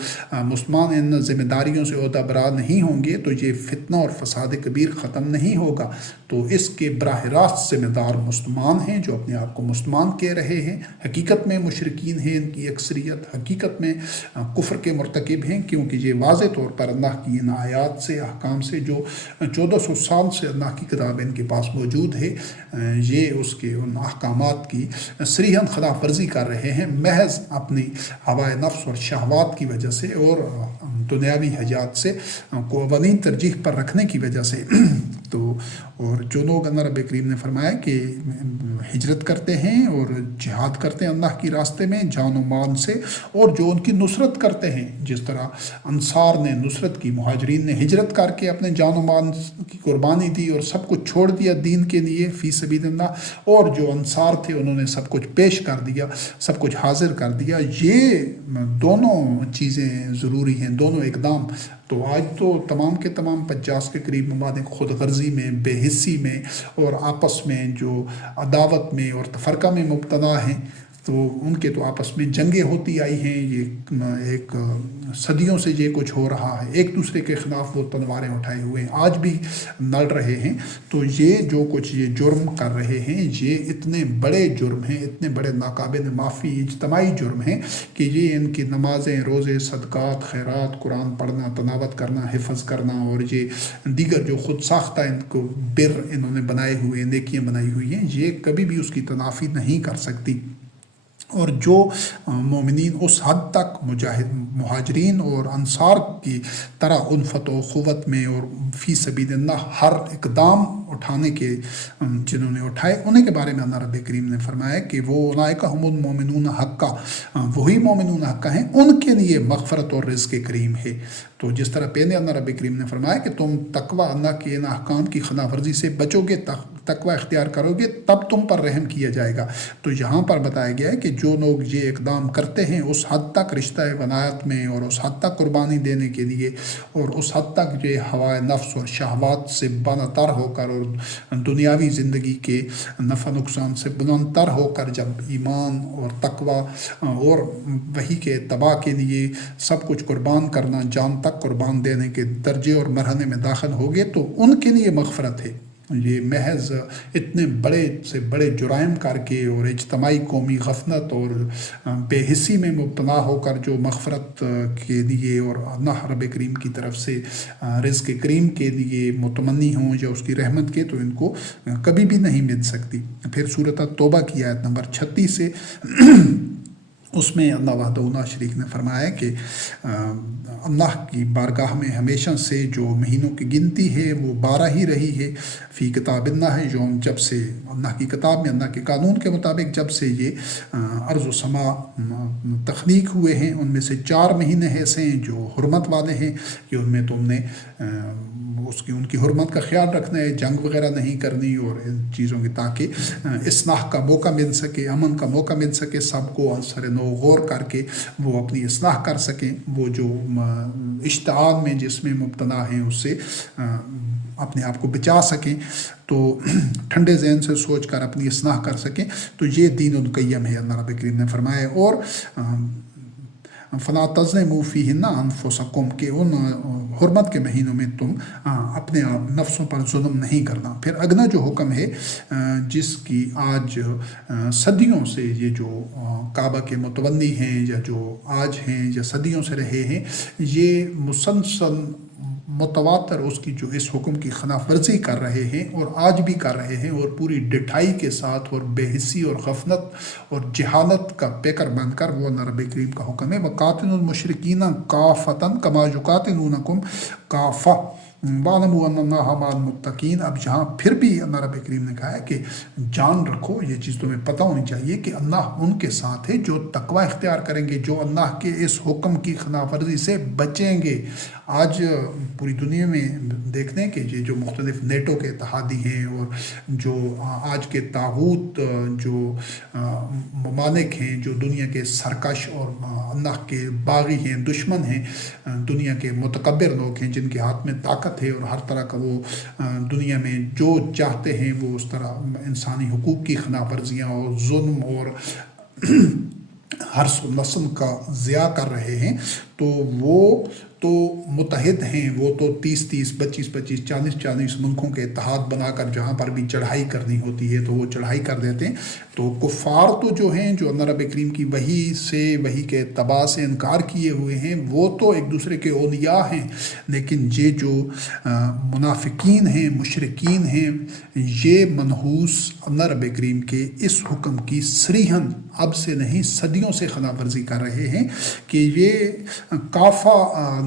مسلمان ان ذمہ داریوں سے عہدہ برا نہیں ہوں گے تو یہ فتنہ اور فساد کبیر ختم نہیں ہوگا۔ تو اس کے براہ راست ذمہ دار مسلمان ہیں جو اپنے آپ کو مسلمان کہہ رہے ہیں، حقیقت میں مشرکین ہیں ان کی اکثریت، حقیقت میں کفر کے مرتکب ہیں، کیونکہ یہ واضح طور پر اللہ کی ان آیات سے، احکام سے، جو 1400 سال سے اللہ کی کتاب ان کے پاس موجود ہے، یہ اس کے ان احکامات کی صریحاً خلاف ورزی کر رہے ہیں، محض اپنی ہوائے نفس اور شہوات کی وجہ سے اور دنیاوی حاجات سے کو اولین ترجیح پر رکھنے کی وجہ سے۔ تو اور جو لوگ اللہ رب کریم نے فرمایا کہ ہجرت کرتے ہیں اور جہاد کرتے ہیں اللہ کی راستے میں جان و مال سے، اور جو ان کی نصرت کرتے ہیں، جس طرح انصار نے نصرت کی، مہاجرین نے ہجرت کر کے اپنے جان و مال کی قربانی دی اور سب کچھ چھوڑ دیا دین کے لیے فی سبیل اللہ، اور جو انصار تھے انہوں نے سب کچھ پیش کر دیا، سب کچھ حاضر کر دیا. یہ دونوں چیزیں ضروری ہیں، دونوں اقدام. تو آج تو تمام کے تمام 50 کے قریب ممالک خود غرضی میں، بے حسی میں اور آپس میں جو عداوت میں اور تفرقہ میں مبتلا ہیں. تو ان کے تو آپس میں جنگیں ہوتی آئی ہیں، یہ ایک صدیوں سے یہ کچھ ہو رہا ہے، ایک دوسرے کے خلاف وہ تلواریں اٹھائے ہوئے ہیں، آج بھی لڑ رہے ہیں. تو یہ جو کچھ یہ جرم کر رہے ہیں، یہ اتنے بڑے جرم ہیں، اتنے بڑے ناقابل معافی اجتماعی جرم ہیں کہ یہ ان کی نمازیں، روزے، صدقات، خیرات، قرآن پڑھنا، تلاوت کرنا، حفظ کرنا، اور یہ دیگر جو خود ساختہ ان کو انہوں نے بنائے ہوئے نیکیاں بنائی ہوئی ہیں، یہ کبھی بھی اس کی تلافی نہیں کر سکتی. اور جو مومنین اس حد تک مہاجرین اور انصار کی طرح الفت و قوت میں اور فی سبیل اللہ ہر اقدام اٹھانے کے جنہوں نے اٹھائے، انہیں کے بارے میں اللہ رب کریم نے فرمایا کہ وہ اولئک هم المؤمنون حقا، وہی مومنون حقا ہیں، ان کے لیے مغفرت اور رزق کریم ہے. تو جس طرح پہلے اللہ رب کریم نے فرمایا کہ تم تقوی، اللہ کے ان احکام کی خلاف ورزی سے بچو گے، تقوی اختیار کرو گے، تب تم پر رحم کیا جائے گا. تو یہاں پر بتایا گیا ہے کہ جو لوگ یہ اقدام کرتے ہیں اس حد تک رشتہ ولایت میں اور اس حد تک قربانی دینے کے لیے اور اس حد تک یہ ہوائے نفس اور شہوات سے بلند تر ہو کر اور دنیاوی زندگی کے نفع نقصان سے بلند تر ہو کر جب ایمان اور تقوی اور وحی کے اتباع کے لیے سب کچھ قربان کرنا، جان تک قربان دینے کے درجے اور مرحلے میں داخل ہو گئے، تو ان کے لیے مغفرت ہے. یہ محض اتنے بڑے سے بڑے جرائم کر کے اور اجتماعی قومی غفلت اور بے حسی میں مبتلا ہو کر جو مغفرت کے لیے اور اللہ رب کریم کی طرف سے رزق کریم کے لیے متمنی ہوں یا اس کی رحمت کے، تو ان کو کبھی بھی نہیں مل سکتی. پھر سورۃ توبہ کی آیت نمبر 36 سے اس میں اللہ وحدہ لا شریک نے فرمایا کہ اللہ کی بارگاہ میں ہمیشہ سے جو مہینوں کی گنتی ہے وہ 12 ہی رہی ہے. فی کتاب اللہ ہے، جو جب سے اللہ کی کتاب میں اللہ کے قانون کے مطابق جب سے یہ ارض و سما تخلیق ہوئے ہیں، ان میں سے 4 مہینے ایسے ہیں جو حرمت والے ہیں کہ ان میں تم نے ان کی حرمت کا خیال رکھنا ہے، جنگ وغیرہ نہیں کرنی اور ان چیزوں کی، تاکہ اصلاح کا موقع مل سکے، امن کا موقع مل سکے، سب کو عنصر نو غور کر کے وہ اپنی اصلاح کر سکیں، وہ جو اشتعال میں جس میں مبتلا ہیں اس سے اپنے آپ کو بچا سکیں، تو ٹھنڈے ذہن سے سوچ کر اپنی اصلاح کر سکیں. تو یہ دین القیم ہے، اللہ رب کریم نے فرمایا. اور فلا تظلموا فیہن انفسکم، کہ ان حرمت کے مہینوں میں تم اپنے نفسوں پر ظلم نہیں کرنا. پھر اگلا جو حکم ہے جس کی آج صدیوں سے یہ جو کعبہ کے متولی ہیں یا جو آج ہیں یا صدیوں سے رہے ہیں، یہ مسلسل متواتر اس کی جو اس حکم کی خلاف ورزی کر رہے ہیں اور آج بھی کر رہے ہیں، اور پوری ڈٹھائی کے ساتھ اور بے حسی اور غفلت اور جہالت کا پیکر بن کر وہ اللہ رب کریم کا حکم ہے وَقَاتِلُوا الْمُشْرِكِينَ كَافَّةً كَمَا يُقَاتِلُونَكُمْ كَافَّةً وَاعْلَمُوا أَنَّ اللَّهَ مَعَ الْمُتَّقِينَ. اب یہاں پھر بھی اللہ رب کریم نے کہا ہے کہ جان رکھو، یہ چیز تمہیں پتہ ہونی چاہیے کہ اللہ ان کے ساتھ ہے جو تقوی اختیار کریں گے، جو اللہ کے اس حکم کی خلاف ورزی سے بچیں گے. آج پوری دنیا میں دیکھتے ہیں کہ یہ جو مختلف نیٹو کے اتحادی ہیں اور جو آج کے طاغوت جو ممالک ہیں، جو دنیا کے سرکش اور اللہ کے باغی ہیں، دشمن ہیں، دنیا کے متکبر لوگ ہیں جن کے ہاتھ میں طاقت ہے اور ہر طرح کا وہ دنیا میں جو چاہتے ہیں وہ اس طرح انسانی حقوق کی خلاف ورزیاں اور ظلم اور ہر نسل کا ضیاع کر رہے ہیں. تو وہ تو متحد ہیں، وہ تو 30 25 40 ملکوں کے اتحاد بنا کر جہاں پر بھی چڑھائی کرنی ہوتی ہے تو وہ چڑھائی کر دیتے ہیں. تو کفار تو جو ہیں، جو اللہ رب کریم کی وحی کے اتباع سے انکار کیے ہوئے ہیں، وہ تو ایک دوسرے کے اولیاء ہیں. لیکن یہ جو منافقین ہیں، مشرکین ہیں، یہ منحوس اللہ رب کریم کے اس حکم کی صریحاً اب سے نہیں صدیوں سے خلاف ورزی کر رہے ہیں کہ یہ کافہ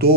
2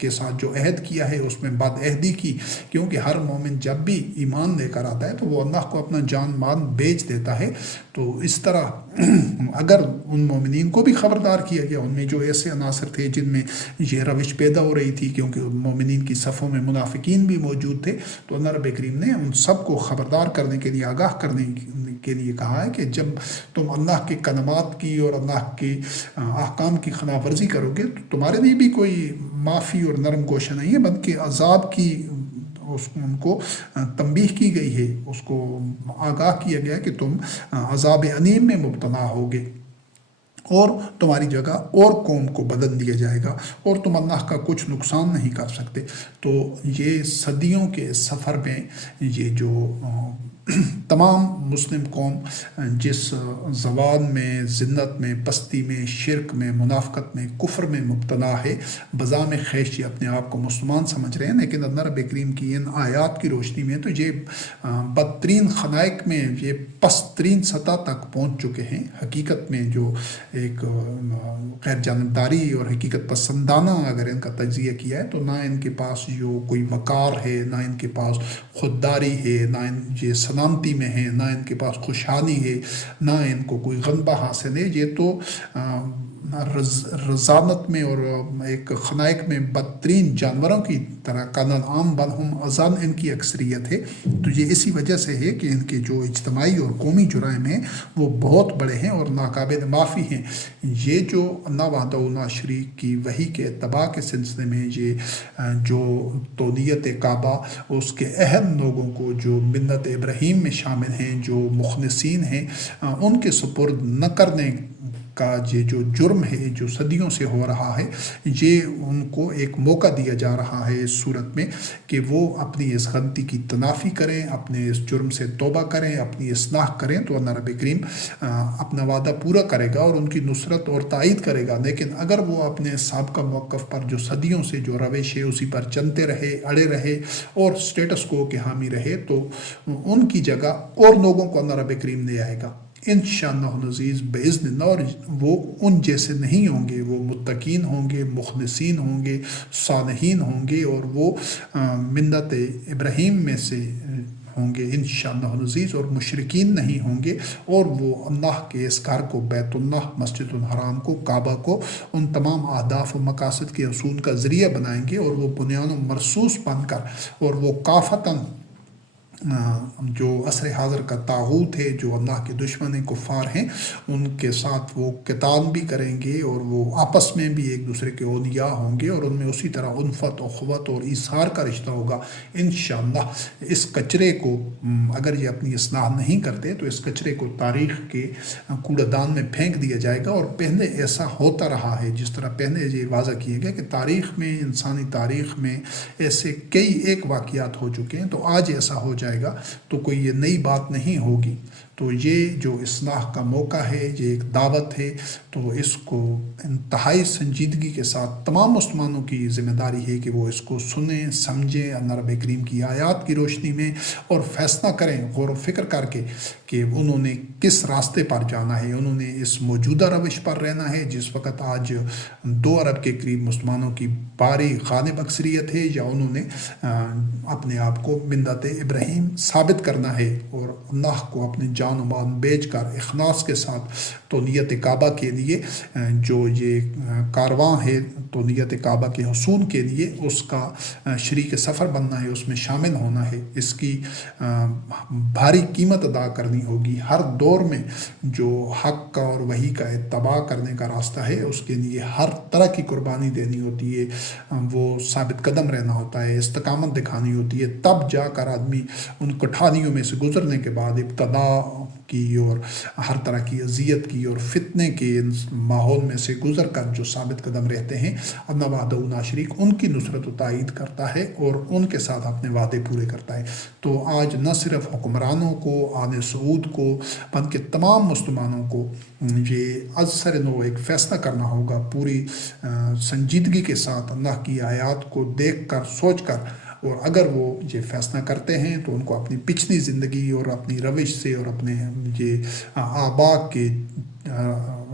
کے ساتھ جو عہد کیا ہے اس میں بد عہدی کی، کیونکہ ہر مومن جب بھی ایمان لے کر آتا ہے تو وہ اللہ کو اپنا جان مال بیچ دیتا ہے۔ تو اس طرح اگر ان مومنین کو بھی خبردار کیا گیا، ان میں جو ایسے عناصر تھے جن میں یہ روش پیدا ہو رہی تھی، کیونکہ مومنین کی صفوں میں منافقین بھی موجود تھے، تو اللہ رب کریم نے ان سب کو خبردار کرنے کے لیے، آگاہ کرنے کے لیے کہا ہے کہ جب تم اللہ کے کلمات کی اور اللہ کے احکام کی خلاف ورزی کرو گے تو تمہارے لیے بھی کوئی معافی اور نرم گوشہ نہیں ہے، بلکہ عذاب کی ان کو تنبیہ کی گئی ہے، اس کو آگاہ کیا گیا کہ تم عذاب علیم میں مبتلا ہوگے اور تمہاری جگہ اور قوم کو بدل دیا جائے گا اور تم اللہ کا کچھ نقصان نہیں کر سکتے۔ تو یہ صدیوں کے سفر میں یہ جو تمام مسلم قوم جس زوال میں، ذلت میں، پستی میں، شرک میں، منافقت میں، کفر میں مبتلا ہے، بذام خیش یہ اپنے آپ کو مسلمان سمجھ رہے ہیں، لیکن اللہ رب کریم کی ان آیات کی روشنی میں تو یہ بدترین خلائق میں یہ پسترین سطح تک پہنچ چکے ہیں۔ حقیقت میں جو ایک غیر جانبداری اور حقیقت پسندانہ اگر ان کا تجزیہ کیا ہے تو نہ ان کے پاس جو کوئی وقار ہے، نہ ان کے پاس خودداری ہے، نہ ان یہ سلامتی میں ہے، نہ ان کے پاس خوشحالی ہے، نہ ان کو کوئی غلبہ حاصل ہے۔ یہ تو رذالت میں اور ایک خلائق میں بدترین جانوروں کی طرح کالانعام بل ہم اضل ان کی اکثریت ہے۔ تو یہ اسی وجہ سے ہے کہ ان کے جو اجتماعی اور قومی جرائم ہیں وہ بہت بڑے ہیں اور ناقابل معافی ہیں۔ یہ جو اللہ وحدہ لا شریک کی وحی کے اتباع کے سلسلے میں یہ جو تولیت کعبہ، اس کے اہم لوگوں کو جو ملت ابراہیم میں شامل ہیں، جو مخلصین ہیں، ان کے سپرد نہ کرنے کا یہ جو جرم ہے جو صدیوں سے ہو رہا ہے، یہ ان کو ایک موقع دیا جا رہا ہے اس صورت میں کہ وہ اپنی اس غلطی کی تلافی کریں، اپنے اس جرم سے توبہ کریں، اپنی اصلاح کریں، تو اللہ رب کریم اپنا وعدہ پورا کرے گا اور ان کی نصرت اور تائید کرے گا۔ لیکن اگر وہ اپنے سابقہ موقف پر جو صدیوں سے جو روش ہے اسی پر چلتے رہے، اڑے رہے اور سٹیٹس کو کے حامی رہے، تو ان کی جگہ اور لوگوں کو اللہ رب کریم لے آئے گا انشاءاللہ العزیز باذن اللہ، اور وہ ان جیسے نہیں ہوں گے، وہ متقین ہوں گے، مخلصین ہوں گے، صالحین ہوں گے، اور وہ ملت ابراہیم میں سے ہوں گے انشاءاللہ العزیز، اور مشرکین نہیں ہوں گے، اور وہ اللہ کے اس گھر کو، بیت اللہ، مسجد الحرام کو، کعبہ کو ان تمام اہداف و مقاصد کے حصول کا ذریعہ بنائیں گے، اور وہ بنیان و مرصوص بن کر اور وہ کافتاً جو عصر حاضر کا طاغوت ہے، جو اللہ کے دشمن کفار ہیں، ان کے ساتھ وہ قتال بھی کریں گے اور وہ آپس میں بھی ایک دوسرے کے اولیاء ہوں گے، اور ان میں اسی طرح الفت، اخوت اور ایثار کا رشتہ ہوگا انشاءاللہ۔ اس کچرے کو اگر یہ اپنی اصلاح نہیں کرتے تو اس کچرے کو تاریخ کے کوڑا دان میں پھینک دیا جائے گا، اور پہلے ایسا ہوتا رہا ہے، جس طرح پہلے یہ واضح کیا گیا کہ تاریخ میں، انسانی تاریخ میں ایسے کئی ایک واقعات ہو چکے ہیں، تو آج ایسا ہو جائے گا تو کوئی یہ نئی بات نہیں ہوگی۔ تو یہ جو اصلاح کا موقع ہے، یہ ایک دعوت ہے، تو اس کو انتہائی سنجیدگی کے ساتھ تمام مسلمانوں کی ذمہ داری ہے کہ وہ اس کو سنیں، سمجھیں اللہ رب کریم کی آیات کی روشنی میں، اور فیصلہ کریں غور و فکر کر کے کہ انہوں نے کس راستے پر جانا ہے۔ انہوں نے اس موجودہ روش پر رہنا ہے جس وقت آج 2 ارب کے قریب مسلمانوں کی باری غالب اکثریت ہے، یا انہوں نے اپنے آپ کو ملت ابراہیم ثابت کرنا ہے اور اللہ کو اپنے جان و مال بیچ کر اخلاص کے ساتھ تولیت کعبہ کے لیے، جو یہ کارواں ہے تولیت کعبہ کے حصول کے لیے، اس کا شریک سفر بننا ہے، اس میں شامل ہونا ہے، اس کی بھاری قیمت ادا کرنی ہوگی۔ ہر دور میں جو حق کا اور وحی کا اتباع کرنے کا راستہ ہے، اس کے لیے ہر طرح کی قربانی دینی ہوتی ہے، وہ ثابت قدم رہنا ہوتا ہے، استقامت دکھانی ہوتی ہے، تب جا کر آدمی ان کٹھانیوں میں سے گزرنے کے بعد ابتدا کی اور ہر طرح کی اذیت کی اور فتنے کے ماحول میں سے گزر کر جو ثابت قدم رہتے ہیں، اللہ وحدہ لا شریک ان کی نصرت و تائید کرتا ہے اور ان کے ساتھ اپنے وعدے پورے کرتا ہے۔ تو آج نہ صرف حکمرانوں کو، آل سعود کو، بلکہ تمام مسلمانوں کو یہ از سر نو ایک فیصلہ کرنا ہوگا، پوری سنجیدگی کے ساتھ اللہ کی آیات کو دیکھ کر، سوچ کر، اور اگر وہ یہ فیصلہ کرتے ہیں تو ان کو اپنی پچھلی زندگی اور اپنی روش سے اور اپنے یہ آباء کے